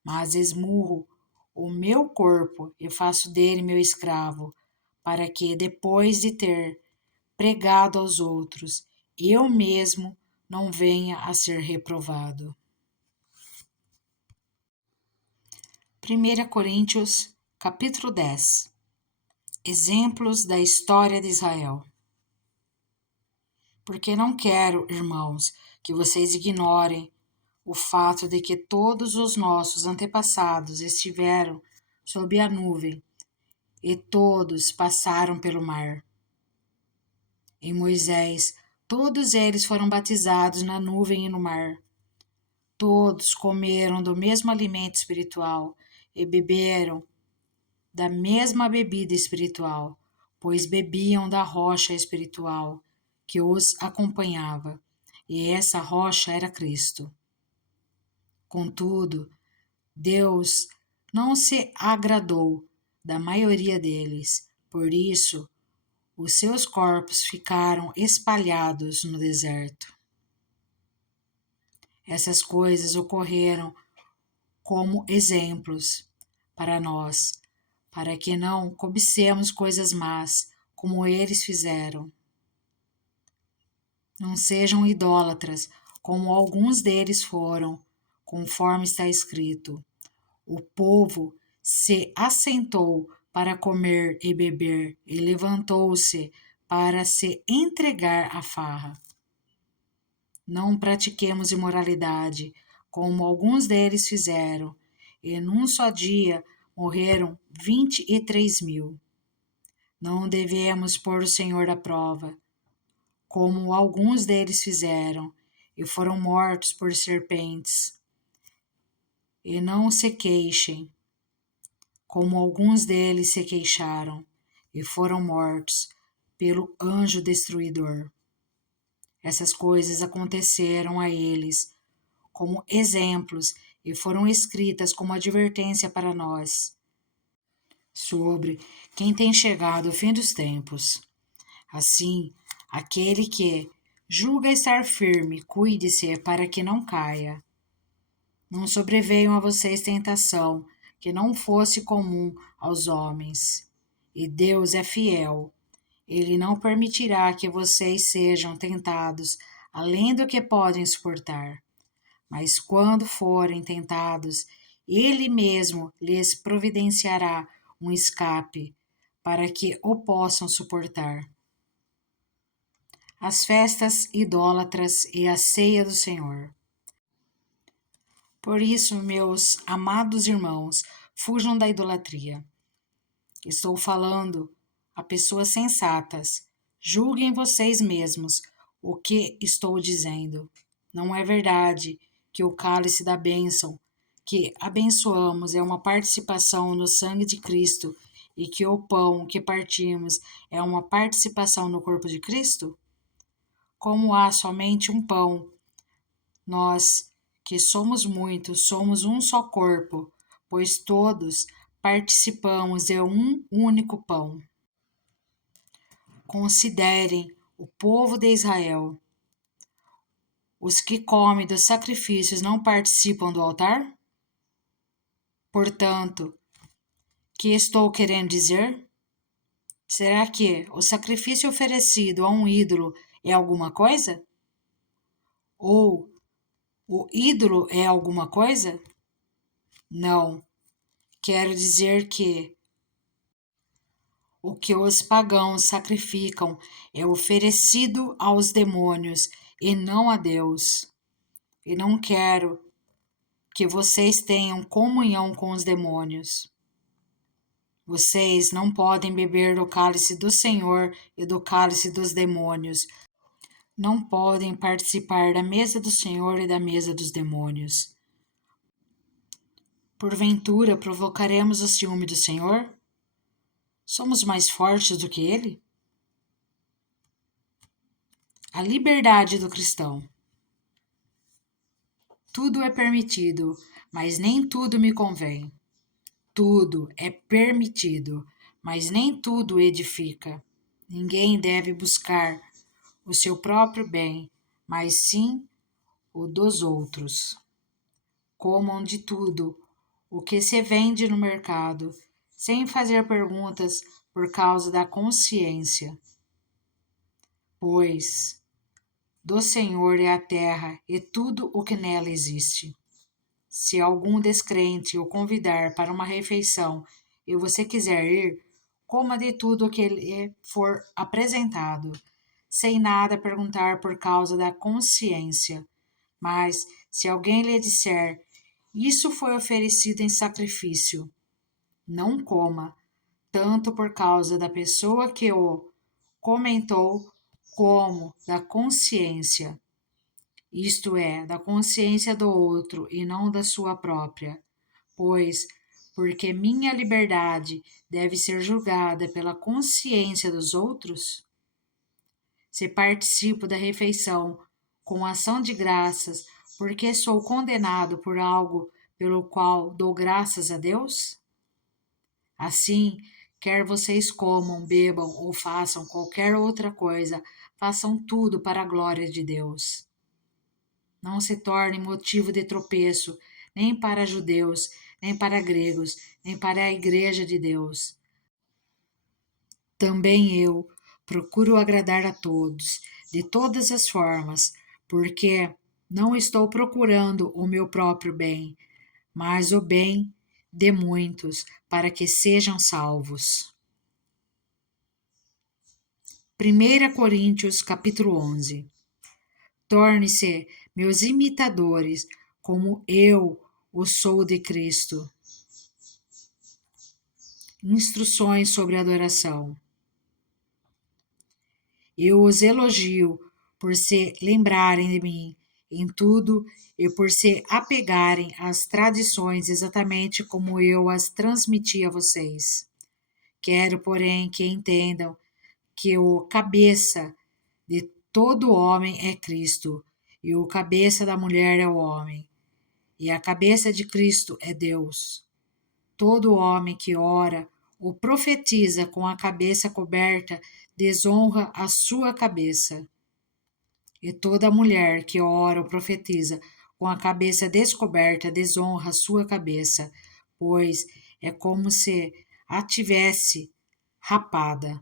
mas esmurro o meu corpo e faço dele meu escravo, para que, depois de ter pregado aos outros, eu mesmo não venha a ser reprovado. 1 Coríntios, capítulo 10. Exemplos da história de Israel. Porque não quero, irmãos, que vocês ignorem o fato de que todos os nossos antepassados estiveram sob a nuvem e todos passaram pelo mar. Em Moisés, todos eles foram batizados na nuvem e no mar. Todos comeram do mesmo alimento espiritual e beberam da mesma bebida espiritual, pois bebiam da rocha espiritual que os acompanhava, e essa rocha era Cristo. Contudo, Deus não se agradou da maioria deles, por isso os seus corpos ficaram espalhados no deserto. Essas coisas ocorreram como exemplos para nós, para que não cobicemos coisas más, como eles fizeram. Não sejam idólatras, como alguns deles foram, conforme está escrito. O povo se assentou para comer e beber, e levantou-se para se entregar à farra. Não pratiquemos imoralidade, como alguns deles fizeram, e num só dia morreram 23.000. Não devemos pôr o Senhor à prova, como alguns deles fizeram, e foram mortos por serpentes. E não se queixem, como alguns deles se queixaram, e foram mortos pelo anjo destruidor. Essas coisas aconteceram a eles como exemplos e foram escritas como advertência para nós, sobre quem tem chegado o fim dos tempos. Assim, aquele que julga estar firme, cuide-se para que não caia. Não sobreveio a vocês tentação que não fosse comum aos homens. E Deus é fiel. Ele não permitirá que vocês sejam tentados além do que podem suportar. Mas quando forem tentados, Ele mesmo lhes providenciará um escape para que o possam suportar. As festas idólatras e a ceia do Senhor. Por isso, meus amados irmãos, fujam da idolatria. Estou falando a pessoas sensatas. Julguem vocês mesmos o que estou dizendo. Não é verdade que o cálice da bênção que abençoamos é uma participação no sangue de Cristo e que o pão que partimos é uma participação no corpo de Cristo? Como há somente um pão, nós, que somos muitos, somos um só corpo, pois todos participamos de um único pão. Considerem o povo de Israel. Os que comem dos sacrifícios não participam do altar? Portanto, que estou querendo dizer? Será que o sacrifício oferecido a um ídolo é alguma coisa? Ou o ídolo é alguma coisa? Não. Quero dizer que o que os pagãos sacrificam é oferecido aos demônios e não a Deus. E não quero que vocês tenham comunhão com os demônios. Vocês não podem beber do cálice do Senhor e do cálice dos demônios. Não podem participar da mesa do Senhor e da mesa dos demônios. Porventura provocaremos o ciúme do Senhor? Somos mais fortes do que ele? A liberdade do cristão. Tudo é permitido, mas nem tudo me convém. Tudo é permitido, mas nem tudo edifica. Ninguém deve buscar o seu próprio bem, mas sim o dos outros. Comam de tudo o que se vende no mercado, sem fazer perguntas por causa da consciência. Pois do Senhor é a terra e tudo o que nela existe. Se algum descrente o convidar para uma refeição e você quiser ir, coma de tudo o que lhe for apresentado, sem nada perguntar por causa da consciência. Mas, se alguém lhe disser, isso foi oferecido em sacrifício, não coma, tanto por causa da pessoa que o comentou, como da consciência, isto é, da consciência do outro e não da sua própria. Pois, porque minha liberdade deve ser julgada pela consciência dos outros? Se participo da refeição com ação de graças, porque sou condenado por algo pelo qual dou graças a Deus? Assim, quer vocês comam, bebam ou façam qualquer outra coisa, façam tudo para a glória de Deus. Não se torne motivo de tropeço, nem para judeus, nem para gregos, nem para a igreja de Deus. Também eu procuro agradar a todos, de todas as formas, porque não estou procurando o meu próprio bem, mas o bem de muitos, para que sejam salvos. 1 Coríntios capítulo 11. Torne-se meus imitadores, como eu o sou de Cristo. Instruções sobre adoração. Eu os elogio por se lembrarem de mim em tudo e por se apegarem às tradições exatamente como eu as transmiti a vocês. Quero, porém, que entendam que o cabeça de todo homem é Cristo, e o cabeça da mulher é o homem, e a cabeça de Cristo é Deus. Todo homem que ora ou profetiza com a cabeça coberta desonra a sua cabeça. E toda mulher que ora ou profetiza com a cabeça descoberta desonra a sua cabeça, pois é como se a tivesse rapada.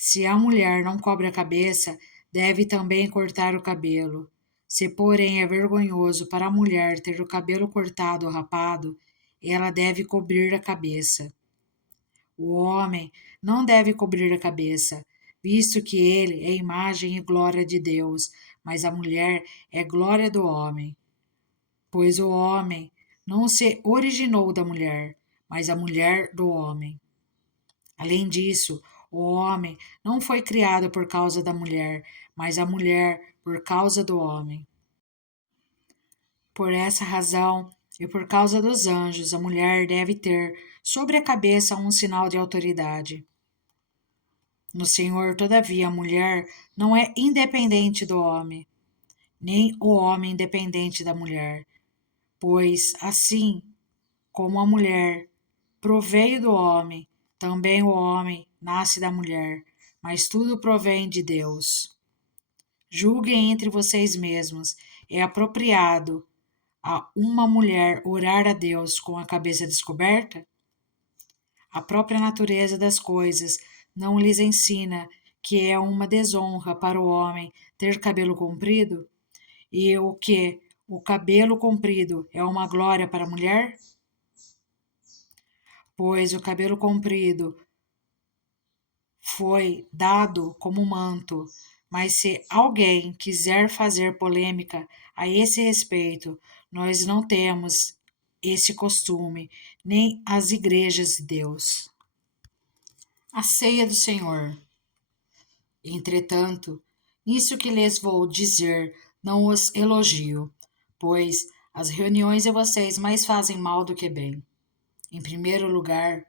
Se a mulher não cobre a cabeça, deve também cortar o cabelo. Se, porém, é vergonhoso para a mulher ter o cabelo cortado ou rapado, ela deve cobrir a cabeça. O homem não deve cobrir a cabeça, visto que ele é imagem e glória de Deus, mas a mulher é glória do homem. Pois o homem não se originou da mulher, mas a mulher do homem. Além disso, o homem não foi criado por causa da mulher, mas a mulher por causa do homem. Por essa razão, e por causa dos anjos, a mulher deve ter sobre a cabeça um sinal de autoridade. No Senhor, todavia, a mulher não é independente do homem, nem o homem independente da mulher, pois, assim como a mulher proveio do homem, também o homem nasce da mulher, mas tudo provém de Deus. Julguem entre vocês mesmos, é apropriado a uma mulher orar a Deus com a cabeça descoberta? a própria natureza das coisas não lhes ensina que é uma desonra para o homem ter cabelo comprido? E o que o cabelo comprido é uma glória para a mulher? Pois o cabelo comprido foi dado como manto, mas se alguém quiser fazer polêmica a esse respeito, nós não temos esse costume, nem as igrejas de Deus. A ceia do Senhor. Entretanto, nisso que lhes vou dizer, não os elogio, pois as reuniões de vocês mais fazem mal do que bem. Em primeiro lugar,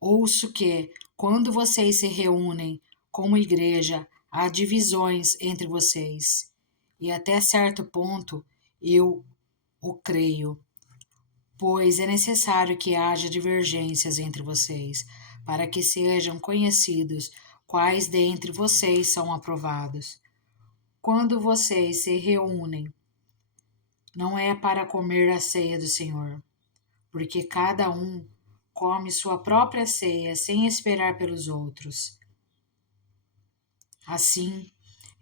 ouço que, quando vocês se reúnem como igreja, há divisões entre vocês, e até certo ponto eu o creio, pois é necessário que haja divergências entre vocês, para que sejam conhecidos quais dentre vocês são aprovados. Quando vocês se reúnem, não é para comer a ceia do Senhor, porque cada um come sua própria ceia sem esperar pelos outros. Assim,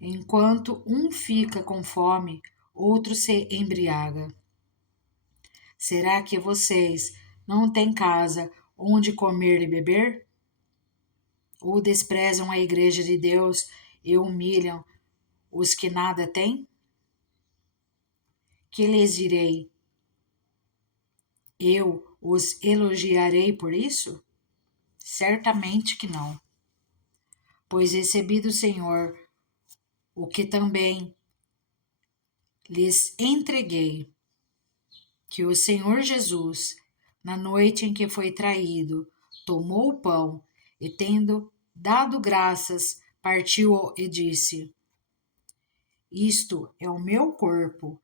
enquanto um fica com fome, outro se embriaga. Será que vocês não têm casa onde comer e beber? Ou desprezam a igreja de Deus e humilham os que nada têm? Que lhes direi? Eu os elogiarei por isso? Certamente que não. Pois recebi do Senhor o que também lhes entreguei, que o Senhor Jesus, na noite em que foi traído, tomou o pão e, tendo dado graças, partiu e disse: Isto é o meu corpo,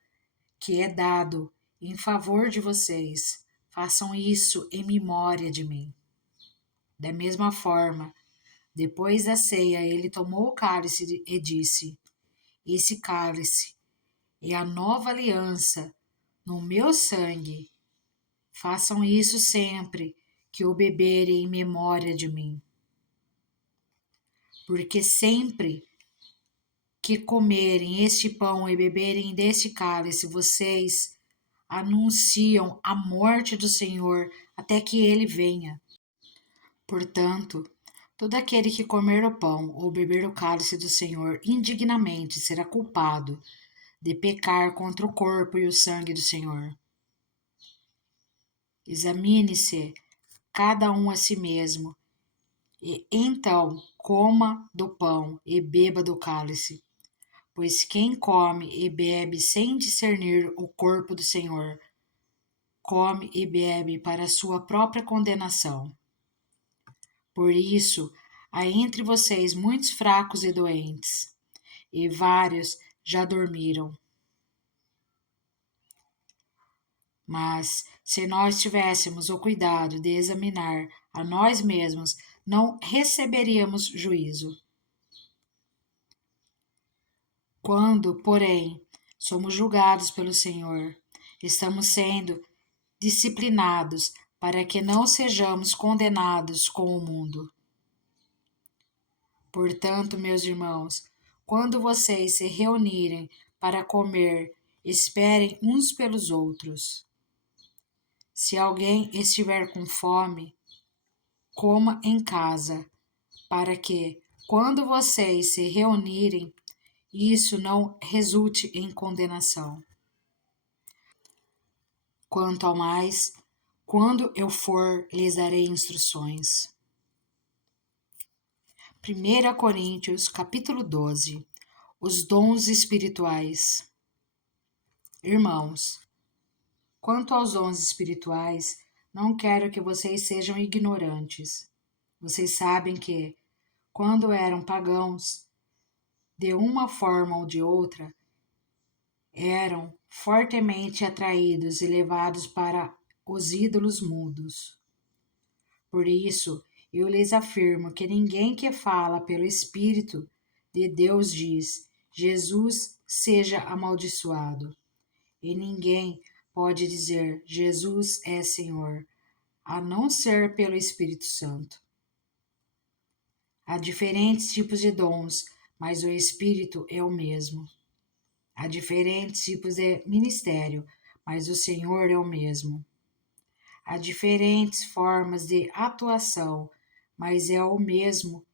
que é dado em favor de vocês. Façam isso em memória de mim. Da mesma forma, depois da ceia, ele tomou o cálice e disse: Esse cálice é a nova aliança no meu sangue. Façam isso sempre que o beberem em memória de mim. Porque sempre que comerem este pão e beberem deste cálice, vocês anunciam a morte do Senhor até que ele venha. Portanto, todo aquele que comer o pão ou beber o cálice do Senhor indignamente será culpado de pecar contra o corpo e o sangue do Senhor. Examine-se cada um a si mesmo, e então coma do pão e beba do cálice. Pois quem come e bebe sem discernir o corpo do Senhor, come e bebe para a sua própria condenação. Por isso, há entre vocês muitos fracos e doentes, e vários já dormiram. Mas, se nós tivéssemos o cuidado de examinar a nós mesmos, não receberíamos juízo. Quando, porém, somos julgados pelo Senhor, estamos sendo disciplinados para que não sejamos condenados com o mundo. Portanto, meus irmãos, quando vocês se reunirem para comer, esperem uns pelos outros. Se alguém estiver com fome, coma em casa, para que, quando vocês se reunirem, isso não resulte em condenação. Quanto ao mais, quando eu for, lhes darei instruções. 1 Coríntios, capítulo 12. Os dons espirituais. Irmãos, quanto aos dons espirituais, não quero que vocês sejam ignorantes. Vocês sabem que, quando eram pagãos, de uma forma ou de outra, eram fortemente atraídos e levados para os ídolos mudos. Por isso, eu lhes afirmo que ninguém que fala pelo Espírito de Deus diz: Jesus seja amaldiçoado. E ninguém pode dizer: Jesus é Senhor, a não ser pelo Espírito Santo. Há diferentes tipos de dons, mas o Espírito é o mesmo. Há diferentes tipos de ministério, mas o Senhor é o mesmo. Há diferentes formas de atuação, mas é o mesmo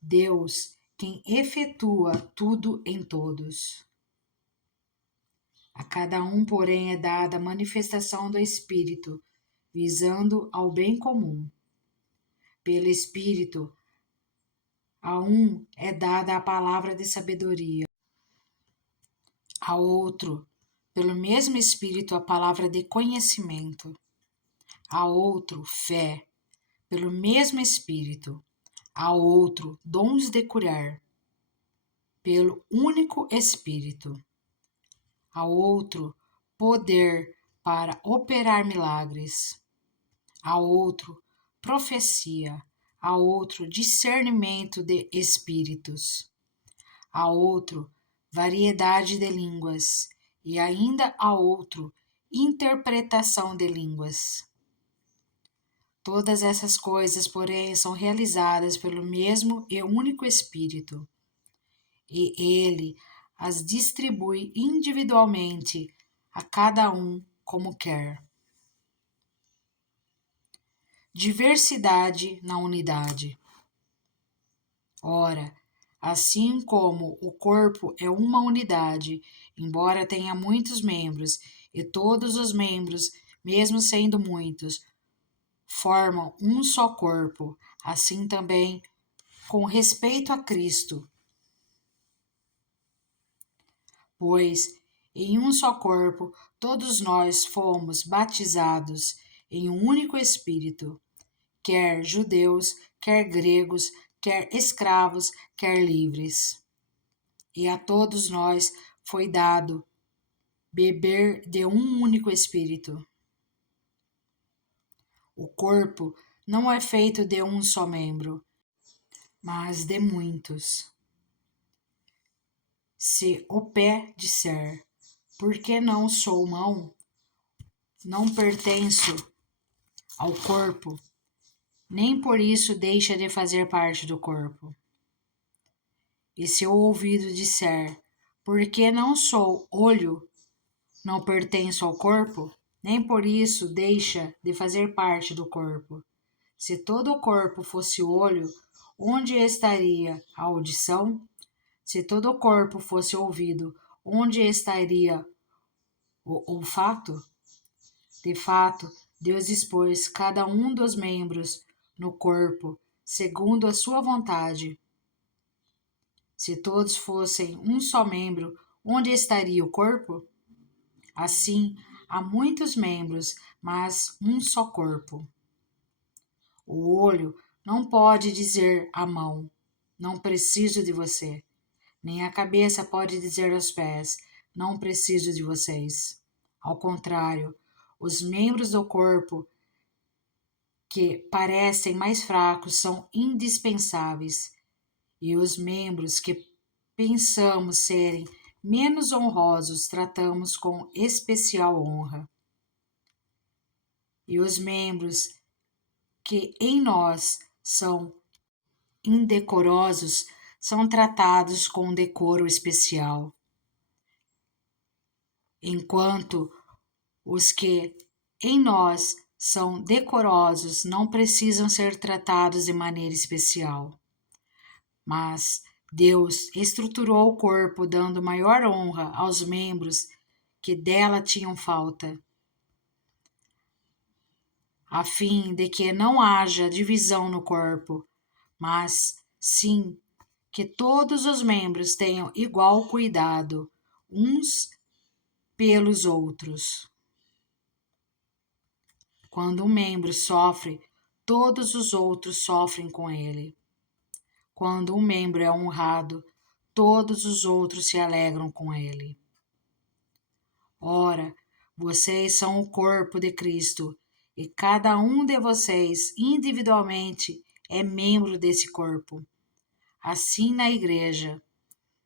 Deus quem efetua tudo em todos. A cada um, porém, é dada a manifestação do Espírito, visando ao bem comum. Pelo Espírito, a um é dada a palavra de sabedoria, a outro, pelo mesmo Espírito, a palavra de conhecimento, a outro, fé, pelo mesmo Espírito, a outro, dons de curar, pelo único Espírito, a outro, poder para operar milagres, a outro, profecia, a outro, discernimento de espíritos, a outro, variedade de línguas, e ainda a outro, interpretação de línguas. Todas essas coisas, porém, são realizadas pelo mesmo e único Espírito, e Ele as distribui individualmente a cada um como quer. Diversidade na unidade. Ora, assim como o corpo é uma unidade, embora tenha muitos membros, e todos os membros, mesmo sendo muitos, formam um só corpo, assim também com respeito a Cristo. Pois em um só corpo todos nós fomos batizados em um único Espírito, quer judeus, quer gregos, quer escravos, quer livres. E a todos nós foi dado beber de um único Espírito. O corpo não é feito de um só membro, mas de muitos. Se o pé disser, por que não sou mão, não pertenço ao corpo, nem por isso deixa de fazer parte do corpo. E se o ouvido disser, porque não sou olho, não pertenço ao corpo, nem por isso deixa de fazer parte do corpo. Se todo o corpo fosse olho, onde estaria a audição? Se todo o corpo fosse ouvido, onde estaria o olfato? De fato, Deus dispôs cada um dos membros no corpo, segundo a sua vontade. Se todos fossem um só membro, onde estaria o corpo? Assim, há muitos membros, mas um só corpo. O olho não pode dizer à mão, não preciso de você, nem a cabeça pode dizer aos pés, não preciso de vocês. Ao contrário, os membros do corpo que parecem mais fracos são indispensáveis, e os membros que pensamos serem menos honrosos tratamos com especial honra. E os membros que em nós são indecorosos são tratados com decoro especial, enquanto os que em nós são decorosos não precisam ser tratados de maneira especial. Mas Deus estruturou o corpo dando maior honra aos membros que dela tinham falta, a fim de que não haja divisão no corpo, mas sim que todos os membros tenham igual cuidado uns pelos outros. Quando um membro sofre, todos os outros sofrem com ele. Quando um membro é honrado, todos os outros se alegram com ele. Ora, vocês são o corpo de Cristo, e cada um de vocês, individualmente, é membro desse corpo. Assim, na igreja,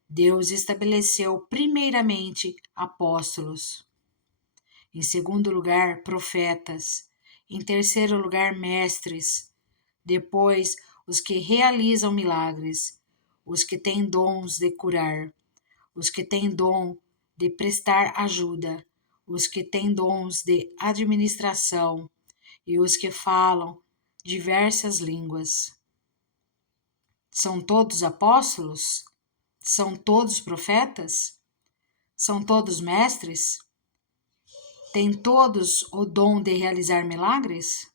Deus estabeleceu primeiramente apóstolos, em segundo lugar, profetas, Em terceiro lugar, mestres. Depois, os que realizam milagres, os que têm dons de curar, os que têm dom de prestar ajuda, os que têm dons de administração e os que falam diversas línguas. São todos apóstolos? São todos profetas? São todos mestres? Têm todos o dom de realizar milagres?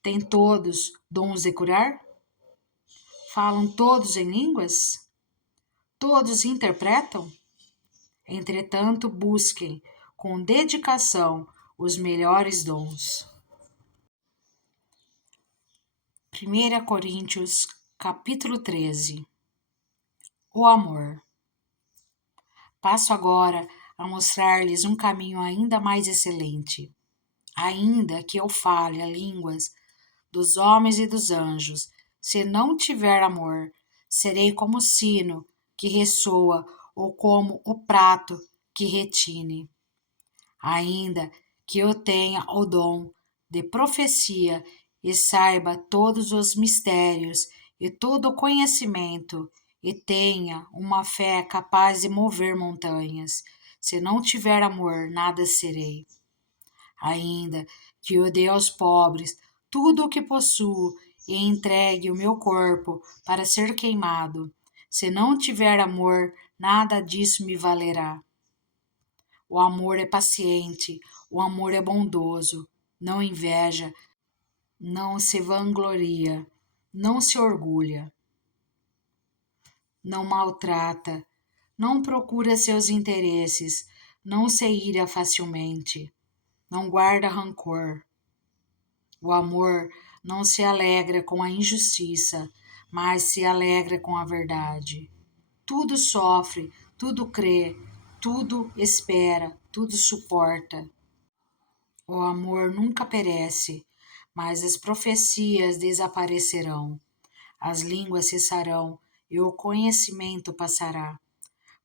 Têm todos dons de curar? Falam todos em línguas? Todos interpretam? Entretanto, busquem com dedicação os melhores dons. 1 Coríntios, capítulo 13. O amor. Passo agora a mostrar-lhes um caminho ainda mais excelente. Ainda que eu fale a línguas dos homens e dos anjos, se não tiver amor, serei como o sino que ressoa ou como o prato que retine. Ainda que eu tenha o dom de profecia e saiba todos os mistérios e todo o conhecimento, e tenha uma fé capaz de mover montanhas, se não tiver amor, nada serei. Ainda que eu dê aos pobres tudo o que possuo e entregue o meu corpo para ser queimado, se não tiver amor, nada disso me valerá. O amor é paciente, o amor é bondoso, não inveja, não se vangloria, não se orgulha, não maltrata, não procura seus interesses, não se ira facilmente, não guarda rancor. O amor não se alegra com a injustiça, mas se alegra com a verdade. Tudo sofre, tudo crê, tudo espera, tudo suporta. O amor nunca perece, mas as profecias desaparecerão, as línguas cessarão e o conhecimento passará.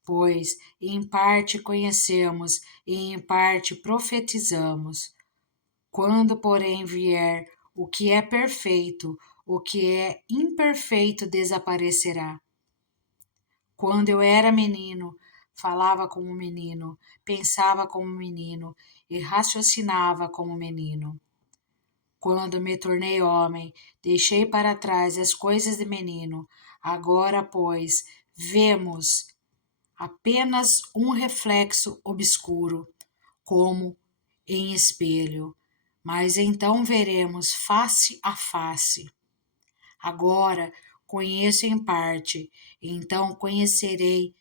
Pois em parte conhecemos e em parte profetizamos. Quando, porém, vier o que é perfeito, o que é imperfeito desaparecerá. Quando eu era menino, falava como menino, pensava como menino e raciocinava como menino. Quando me tornei homem, deixei para trás as coisas de menino. Agora, pois, vemos apenas um reflexo obscuro, como em espelho, mas então veremos face a face. Agora conheço em parte, então conhecerei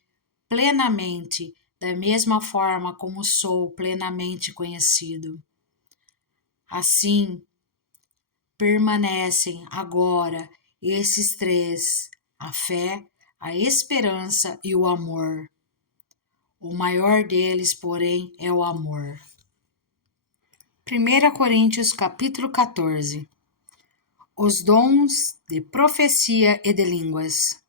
plenamente, da mesma forma como sou plenamente conhecido. Assim, permanecem agora esses três: a fé, a esperança e o amor. O maior deles, porém, é o amor. 1 Coríntios capítulo 14. Os dons de profecia e de línguas.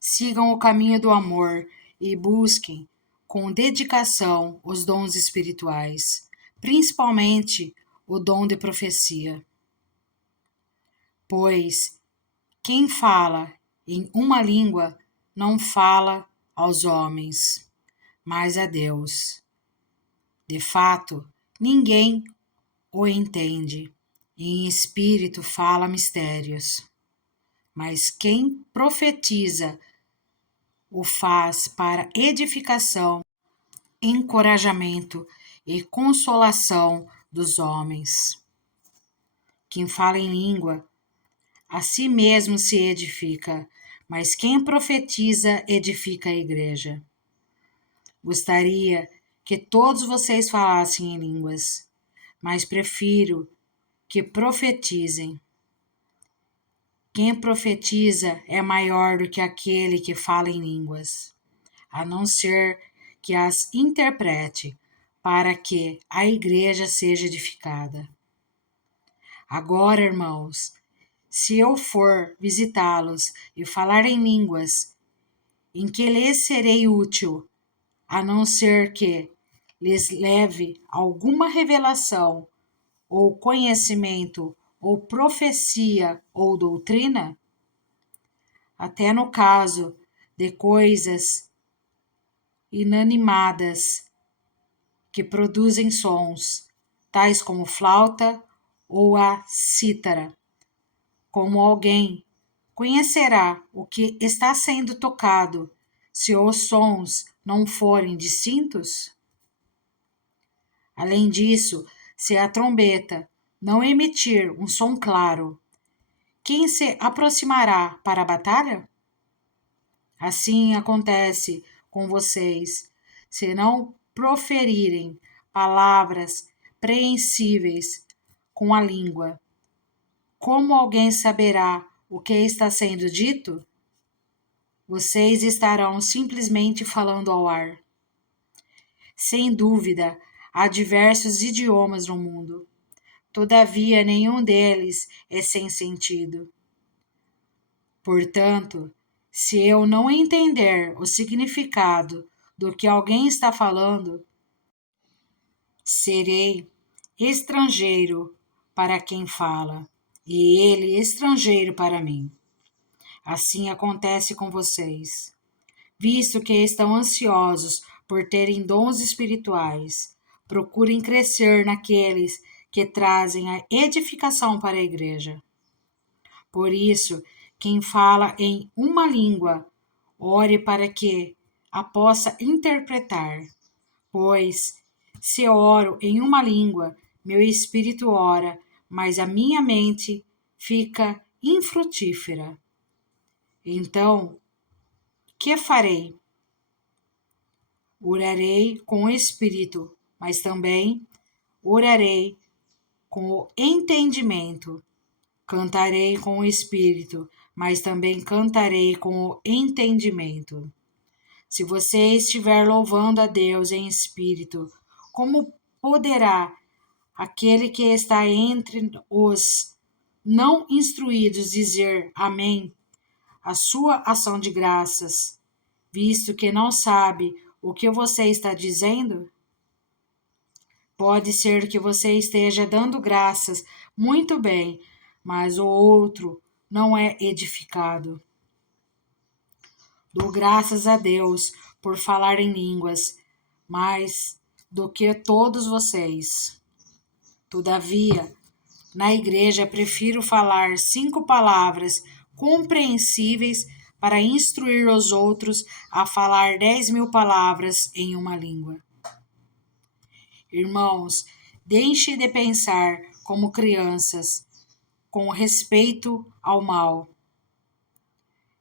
Sigam o caminho do amor e busquem com dedicação os dons espirituais, principalmente o dom de profecia. Pois quem fala em uma língua não fala aos homens, mas a Deus. De fato, ninguém o entende. Em espírito fala mistérios. Mas quem profetiza o faz para edificação, encorajamento e consolação dos homens. Quem fala em língua, a si mesmo se edifica, mas quem profetiza edifica a igreja. Gostaria que todos vocês falassem em línguas, mas prefiro que profetizem. Quem profetiza é maior do que aquele que fala em línguas, a não ser que as interprete, para que a igreja seja edificada. Agora, irmãos, se eu for visitá-los e falar em línguas, em que lhes serei útil, a não ser que lhes leve alguma revelação ou conhecimento, ou profecia, ou doutrina? Até no caso de coisas inanimadas que produzem sons, tais como flauta ou a cítara, como alguém conhecerá o que está sendo tocado se os sons não forem distintos? Além disso, se a trombeta não emitir um som claro, quem se aproximará para a batalha? Assim acontece com vocês, se não proferirem palavras preensíveis com a língua. Como alguém saberá o que está sendo dito? Vocês estarão simplesmente falando ao ar. Sem dúvida, há diversos idiomas no mundo. Todavia, nenhum deles é sem sentido. Portanto, se eu não entender o significado do que alguém está falando, serei estrangeiro para quem fala, e ele estrangeiro para mim. Assim acontece com vocês, visto que estão ansiosos por terem dons espirituais. Procurem crescer naqueles que trazem a edificação para a igreja. Por isso, quem fala em uma língua, ore para que a possa interpretar. Pois, se oro em uma língua, meu espírito ora, mas a minha mente fica infrutífera. Então, que farei? Orarei com o espírito, mas também orarei com o entendimento. Cantarei com o espírito, mas também cantarei com o entendimento. Se você estiver louvando a Deus em espírito, como poderá aquele que está entre os não instruídos dizer amém à sua ação de graças, visto que não sabe o que você está dizendo? Pode ser que você esteja dando graças muito bem, mas o outro não é edificado. Dou graças a Deus por falar em línguas, mais do que todos vocês. Todavia, na igreja prefiro falar 5 palavras compreensíveis para instruir os outros a falar 10.000 palavras em uma língua. Irmãos, deixe de pensar como crianças, com respeito ao mal.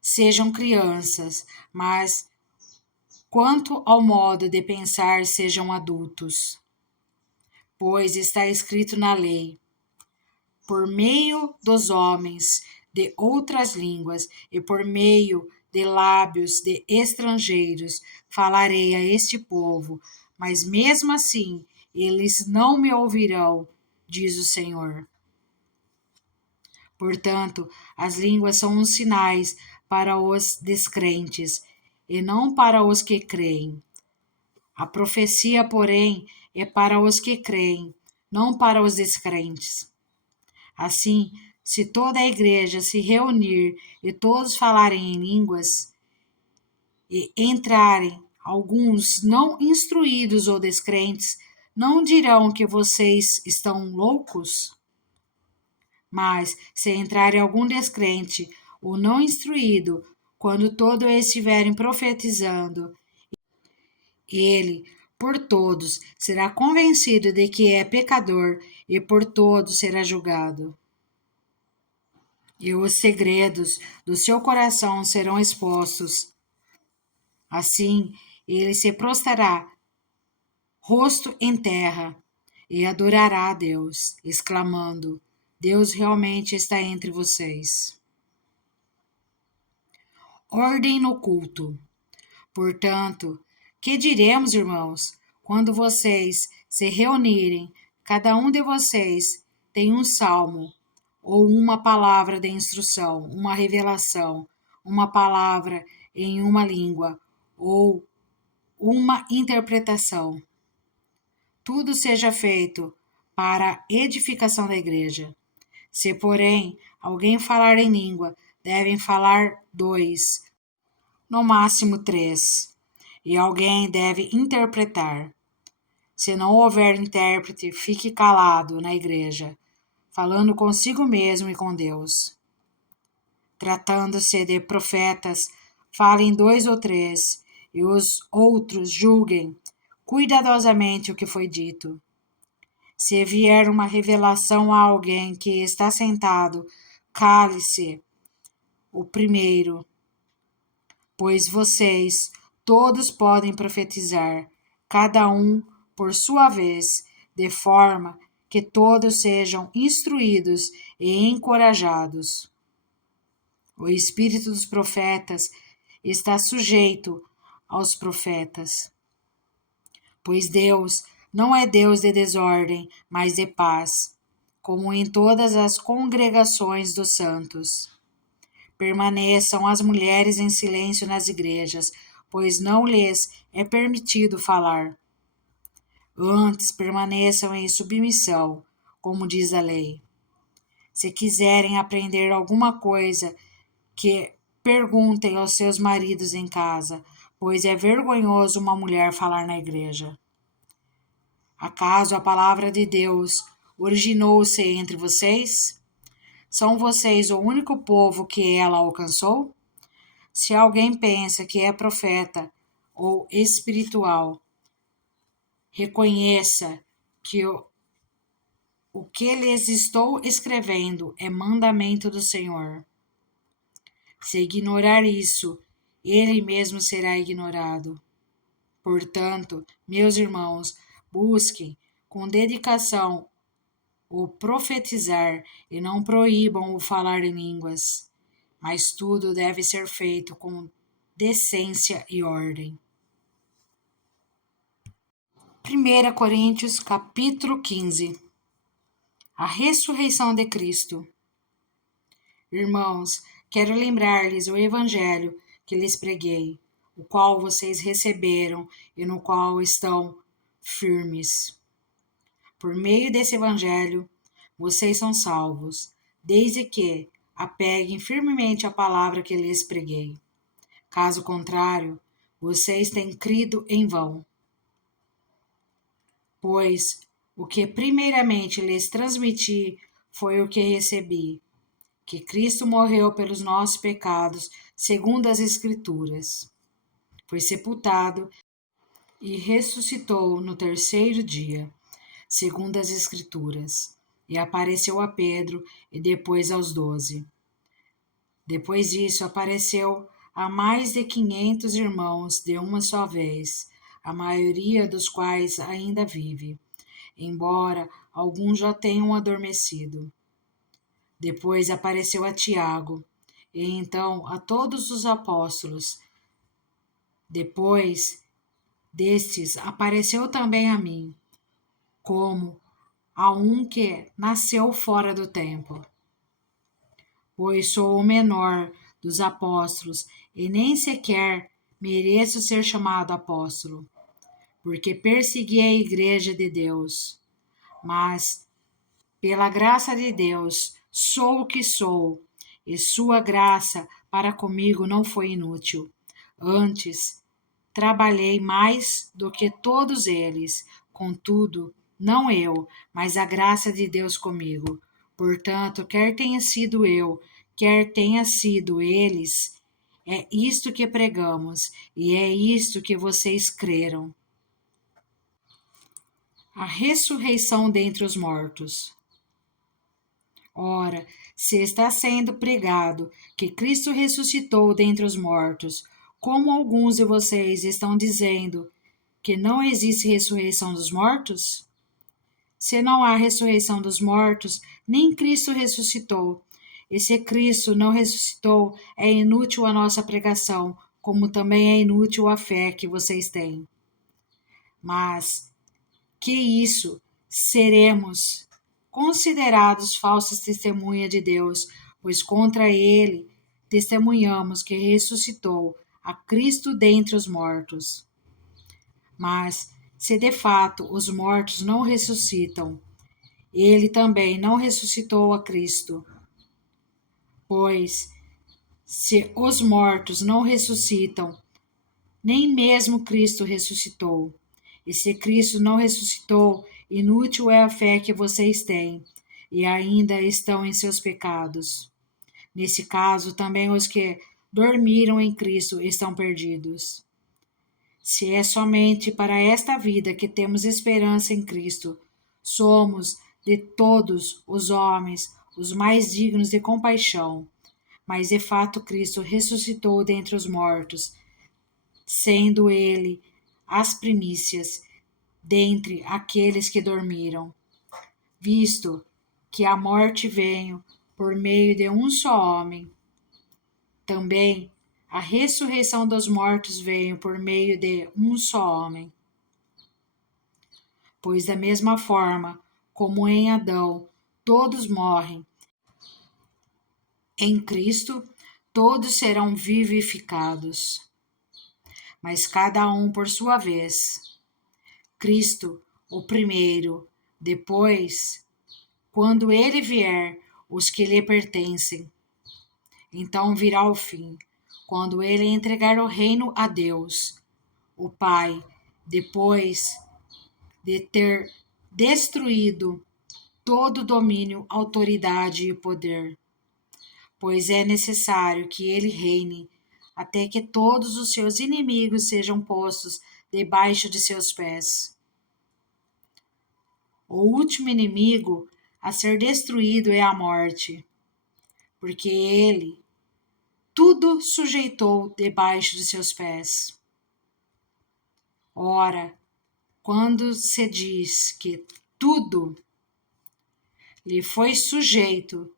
Sejam crianças, mas quanto ao modo de pensar, sejam adultos. Pois está escrito na lei: por meio dos homens de outras línguas e por meio de lábios de estrangeiros falarei a este povo, mas mesmo assim eles não me ouvirão, diz o Senhor. Portanto, as línguas são uns sinais para os descrentes e não para os que creem. A profecia, porém, é para os que creem, não para os descrentes. Assim, se toda a igreja se reunir e todos falarem em línguas, e entrarem alguns não instruídos ou descrentes, não dirão que vocês estão loucos? Mas, se entrarem algum descrente ou não instruído, quando todos estiverem profetizando, ele, por todos, será convencido de que é pecador e por todos será julgado. E os segredos do seu coração serão expostos. Assim, ele se prostrará, rosto em terra, e adorará a Deus, exclamando: Deus realmente está entre vocês. Ordem no culto. Portanto, que diremos, irmãos, quando vocês se reunirem, cada um de vocês tem um salmo, ou uma palavra de instrução, uma revelação, uma palavra em uma língua, ou uma interpretação. Tudo seja feito para a edificação da igreja. Se, porém, alguém falar em língua, devem falar 2, no máximo 3, e alguém deve interpretar. Se não houver intérprete, fique calado na igreja, falando consigo mesmo e com Deus. Tratando-se de profetas, falem 2 ou 3, e os outros julguem cuidadosamente o que foi dito. Se vier uma revelação a alguém que está sentado, cale-se o primeiro, pois vocês todos podem profetizar, cada um por sua vez, de forma que todos sejam instruídos e encorajados. O espírito dos profetas está sujeito aos profetas, pois Deus não é Deus de desordem, mas de paz, como em todas as congregações dos santos. Permaneçam as mulheres em silêncio nas igrejas, pois não lhes é permitido falar. Antes permaneçam em submissão, como diz a lei. Se quiserem aprender alguma coisa, que perguntem aos seus maridos em casa, pois é vergonhoso uma mulher falar na igreja. Acaso a palavra de Deus originou-se entre vocês? São vocês o único povo que ela alcançou? Se alguém pensa que é profeta ou espiritual, reconheça que o que lhes estou escrevendo é mandamento do Senhor. Se ignorar isso, ele mesmo será ignorado. Portanto, meus irmãos, busquem com dedicação o profetizar e não proíbam o falar em línguas, mas tudo deve ser feito com decência e ordem. 1 Coríntios capítulo 15. A ressurreição de Cristo. Irmãos, quero lembrar-lhes o evangelho que lhes preguei, o qual vocês receberam e no qual estão firmes. Por meio desse evangelho, vocês são salvos, desde que apeguem firmemente à palavra que lhes preguei. Caso contrário, vocês têm crido em vão. Pois o que primeiramente lhes transmiti foi o que recebi, que Cristo morreu pelos nossos pecados, segundo as Escrituras. Foi sepultado e ressuscitou no terceiro dia, segundo as Escrituras, e apareceu a Pedro e depois aos 12. Depois disso, apareceu a mais de 500 irmãos de uma só vez, a maioria dos quais ainda vive, embora alguns já tenham adormecido. Depois apareceu a Tiago, e então a todos os apóstolos. Depois destes, apareceu também a mim, como a um que nasceu fora do tempo. Pois sou o menor dos apóstolos, e nem sequer mereço ser chamado apóstolo, porque persegui a igreja de Deus. Mas, pela graça de Deus, sou o que sou, e sua graça para comigo não foi inútil. Antes, trabalhei mais do que todos eles, contudo, não eu, mas a graça de Deus comigo. Portanto, quer tenha sido eu, quer tenha sido eles, é isto que pregamos, e é isto que vocês creram. A ressurreição dentre os mortos. Ora, se está sendo pregado que Cristo ressuscitou dentre os mortos, como alguns de vocês estão dizendo que não existe ressurreição dos mortos? Se não há ressurreição dos mortos, nem Cristo ressuscitou. E se Cristo não ressuscitou, é inútil a nossa pregação, como também é inútil a fé que vocês têm. Mas que isso seremos considerados falsas testemunhas de Deus, pois contra ele testemunhamos que ressuscitou a Cristo dentre os mortos. Mas, se de fato os mortos não ressuscitam, ele também não ressuscitou a Cristo. Pois, se os mortos não ressuscitam, nem mesmo Cristo ressuscitou. E se Cristo não ressuscitou, inútil é a fé que vocês têm, e ainda estão em seus pecados. Nesse caso, também os que dormiram em Cristo estão perdidos. Se é somente para esta vida que temos esperança em Cristo, somos, de todos os homens, os mais dignos de compaixão. Mas de fato Cristo ressuscitou dentre os mortos, sendo ele as primícias dentre aqueles que dormiram, visto que a morte veio por meio de um só homem. Também a ressurreição dos mortos veio por meio de um só homem. Pois da mesma forma como em Adão todos morrem, em Cristo todos serão vivificados, mas cada um por sua vez. Cristo, o primeiro, depois, quando ele vier, os que lhe pertencem. Então virá o fim, quando ele entregar o reino a Deus, o Pai, depois de ter destruído todo domínio, autoridade e poder. Pois é necessário que ele reine até que todos os seus inimigos sejam postos debaixo de seus pés. O último inimigo a ser destruído é a morte, porque ele tudo sujeitou debaixo de seus pés. Ora, quando se diz que tudo lhe foi sujeito,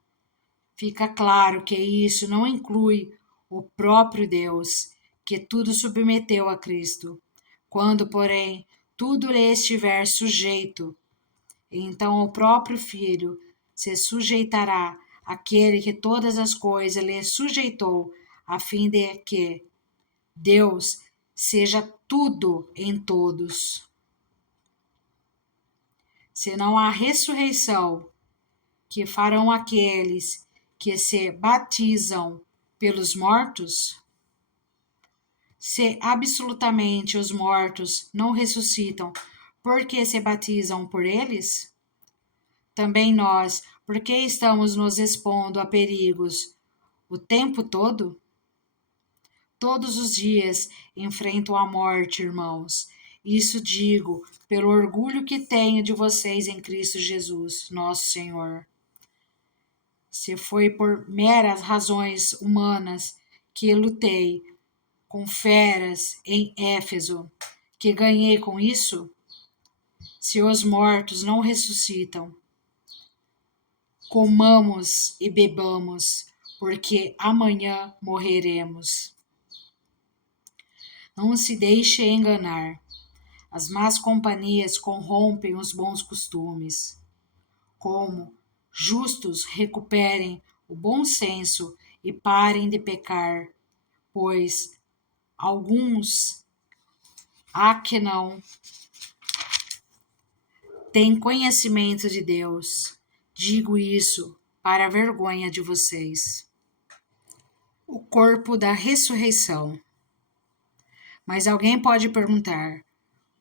fica claro que isso não inclui o próprio Deus, que tudo submeteu a Cristo. Quando, porém, tudo lhe estiver sujeito, então o próprio Filho se sujeitará àquele que todas as coisas lhe sujeitou, a fim de que Deus seja tudo em todos. Se não há ressurreição, que farão aqueles que se batizam pelos mortos? Se absolutamente os mortos não ressuscitam, por que se batizam por eles? Também nós, por que estamos nos expondo a perigos o tempo todo? Todos os dias enfrento a morte, irmãos. Isso digo pelo orgulho que tenho de vocês em Cristo Jesus, nosso Senhor. Se foi por meras razões humanas que lutei com feras em Éfeso, que ganhei com isso? Se os mortos não ressuscitam, comamos e bebamos, porque amanhã morreremos. Não se deixe enganar. As más companhias corrompem os bons costumes. Como justos recuperem o bom senso e parem de pecar, pois alguns há que não têm conhecimento de Deus. Digo isso para a vergonha de vocês. O corpo da ressurreição. Mas alguém pode perguntar: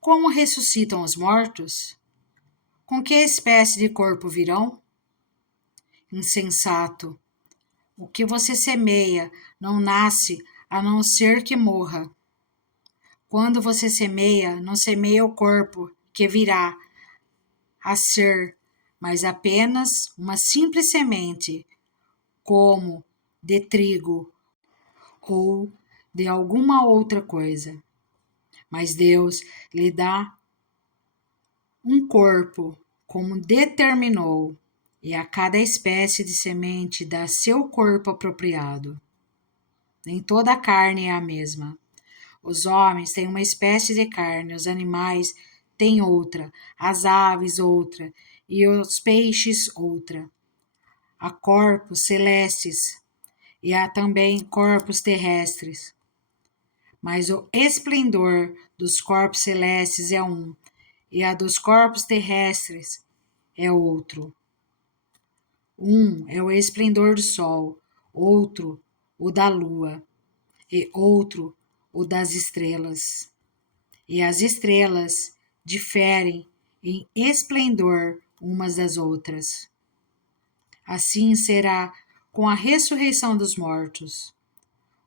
como ressuscitam os mortos? Com que espécie de corpo virão? Insensato! O que você semeia não nasce a não ser que morra. Quando você semeia, não semeia o corpo que virá a ser, mas apenas uma simples semente, como de trigo ou de alguma outra coisa. Mas Deus lhe dá um corpo como determinou, e a cada espécie de semente dá seu corpo apropriado. Nem toda a carne é a mesma. Os homens têm uma espécie de carne, os animais têm outra, as aves outra, e os peixes outra. Há corpos celestes e há também corpos terrestres. Mas o esplendor dos corpos celestes é um, e a dos corpos terrestres é outro. Um é o esplendor do sol, outro o da lua, e outro o das estrelas. E as estrelas diferem em esplendor umas das outras. Assim será com a ressurreição dos mortos.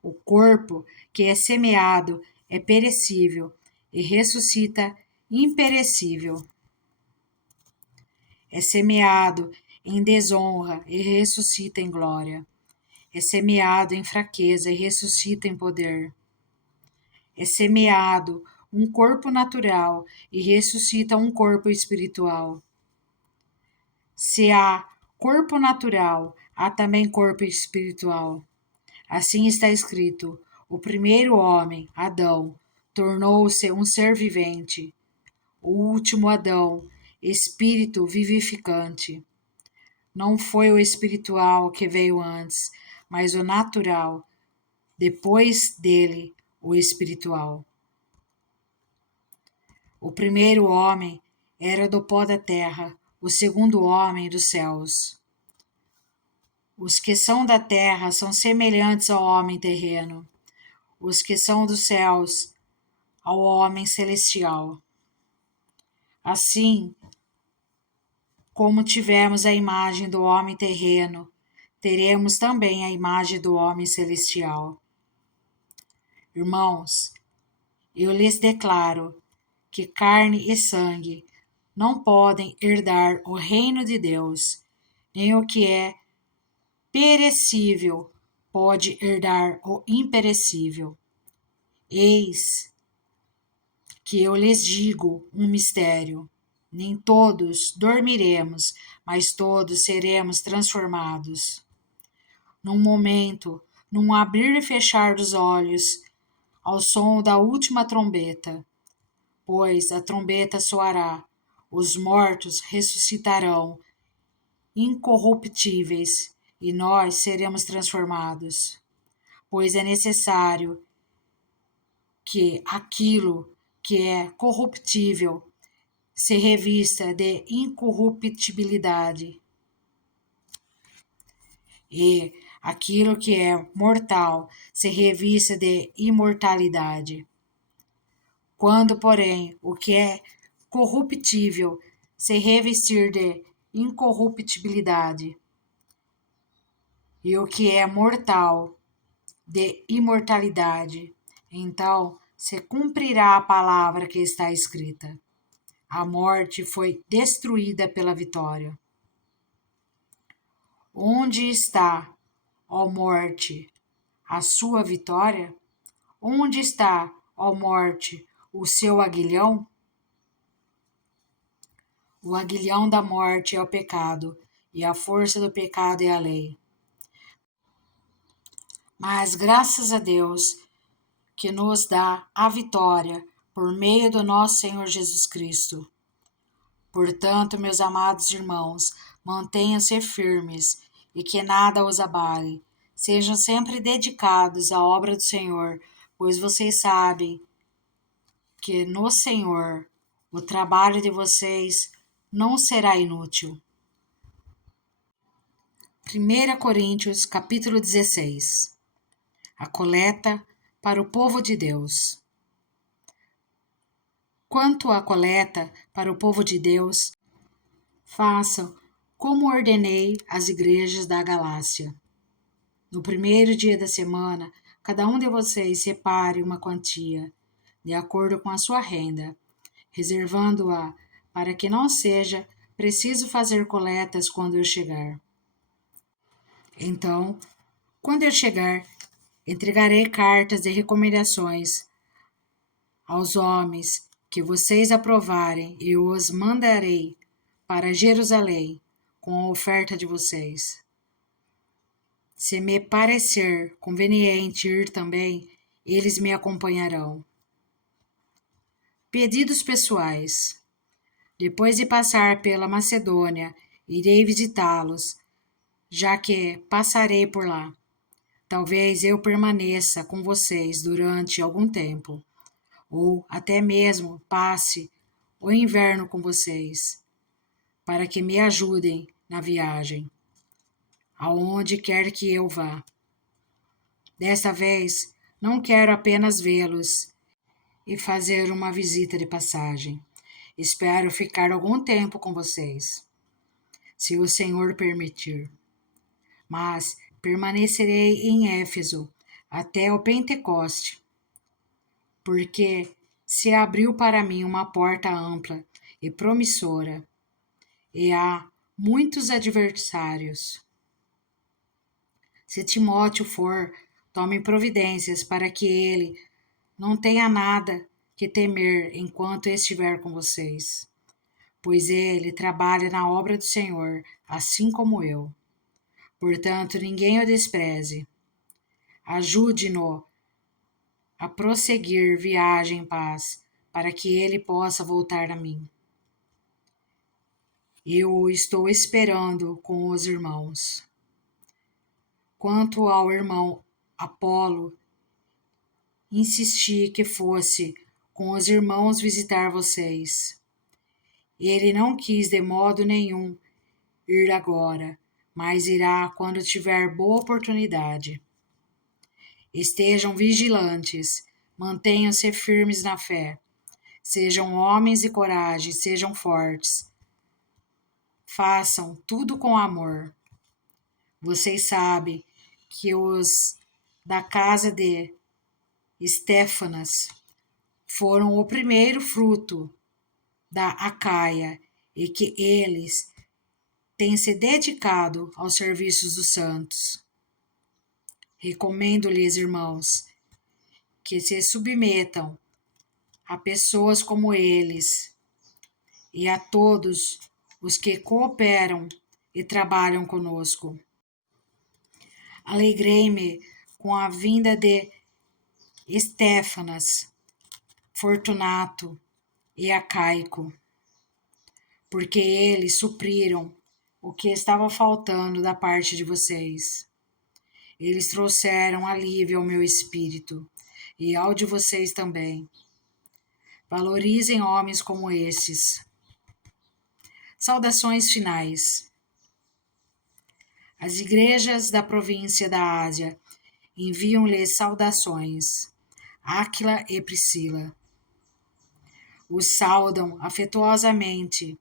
O corpo que é semeado é perecível e ressuscita imperecível. É semeado em desonra e ressuscita em glória. É semeado em fraqueza e ressuscita em poder. É semeado um corpo natural e ressuscita um corpo espiritual. Se há corpo natural, há também corpo espiritual. Assim está escrito: o primeiro homem, Adão, tornou-se um ser vivente. O último Adão, espírito vivificante. Não foi o espiritual que veio antes, mas o natural, depois dele, o espiritual. O primeiro homem era do pó da terra, o segundo homem dos céus. Os que são da terra são semelhantes ao homem terreno, os que são dos céus, ao homem celestial. Assim, como tivemos a imagem do homem terreno, teremos também a imagem do homem celestial. Irmãos, eu lhes declaro que carne e sangue não podem herdar o reino de Deus, nem o que é perecível pode herdar o imperecível. Eis que eu lhes digo um mistério: nem todos dormiremos, mas todos seremos transformados. Num momento, num abrir e fechar dos olhos, ao som da última trombeta, pois a trombeta soará, os mortos ressuscitarão, incorruptíveis, e nós seremos transformados. Pois é necessário que aquilo que é corruptível se revista de incorruptibilidade, e aquilo que é mortal se revista de imortalidade. Quando, porém, o que é corruptível se revestir de incorruptibilidade, e o que é mortal de imortalidade, então se cumprirá a palavra que está escrita: a morte foi destruída pela vitória. Onde está, ó morte, a sua vitória? Onde está, ó morte, o seu aguilhão? O aguilhão da morte é o pecado, e a força do pecado é a lei. Mas graças a Deus que nos dá a vitória por meio do nosso Senhor Jesus Cristo. Portanto, meus amados irmãos, mantenham-se firmes e que nada os abale. Sejam sempre dedicados à obra do Senhor, pois vocês sabem que no Senhor o trabalho de vocês não será inútil. 1 Coríntios, capítulo 16. A coleta para o povo de Deus. Quanto à coleta para o povo de Deus, façam como ordenei às igrejas da Galácia. No primeiro dia da semana, cada um de vocês separe uma quantia, de acordo com a sua renda, reservando-a para que não seja preciso fazer coletas quando eu chegar. Então, quando eu chegar, entregarei cartas de recomendações aos homens que vocês aprovarem e os mandarei para Jerusalém com a oferta de vocês. Se me parecer conveniente ir também, eles me acompanharão. Pedidos pessoais. Depois de passar pela Macedônia, irei visitá-los, já que passarei por lá. Talvez eu permaneça com vocês durante algum tempo, ou até mesmo passe o inverno com vocês. para que me ajudem na viagem, aonde quer que eu vá. Desta vez, não quero apenas vê-los e fazer uma visita de passagem. Espero ficar algum tempo com vocês, se o Senhor permitir. Mas permanecerei em Éfeso até o Pentecoste, porque se abriu para mim uma porta ampla e promissora, e há muitos adversários. Se Timóteo for, tome providências para que ele não tenha nada que temer enquanto estiver com vocês, pois ele trabalha na obra do Senhor, assim como eu. Portanto, ninguém o despreze. Ajude-no a prosseguir viagem em paz, para que ele possa voltar a mim. Eu estou esperando com os irmãos. Quanto ao irmão Apolo, insisti que fosse com os irmãos visitar vocês. Ele não quis de modo nenhum ir agora, mas irá quando tiver boa oportunidade. Estejam vigilantes, mantenham-se firmes na fé. Sejam homens de coragem, sejam fortes. Façam tudo com amor. Vocês sabem que os da casa de Estéfanas foram o primeiro fruto da Acaia e que eles têm se dedicado aos serviços dos santos. Recomendo-lhes, irmãos, que se submetam a pessoas como eles e a todos os que cooperam e trabalham conosco. Alegrei-me com a vinda de Estéfanas, Fortunato e Acaico, porque eles supriram o que estava faltando da parte de vocês. Eles trouxeram alívio ao meu espírito e ao de vocês também. Valorizem homens como esses. Saudações finais. As igrejas da província da Ásia enviam-lhes saudações. Áquila e Priscila os saudam afetuosamente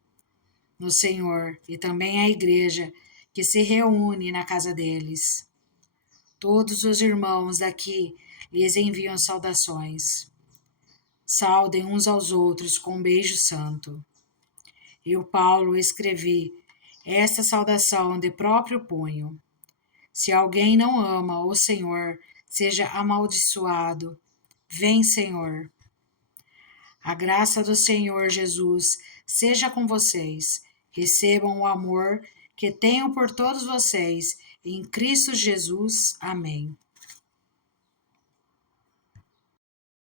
no Senhor e também a igreja que se reúne na casa deles. Todos os irmãos daqui lhes enviam saudações. Saudem uns aos outros com um beijo santo. Eu, Paulo, escrevi esta saudação de próprio punho. Se alguém não ama o Senhor, seja amaldiçoado. Vem, Senhor. A graça do Senhor Jesus seja com vocês. Recebam o amor que tenho por todos vocês. Em Cristo Jesus. Amém.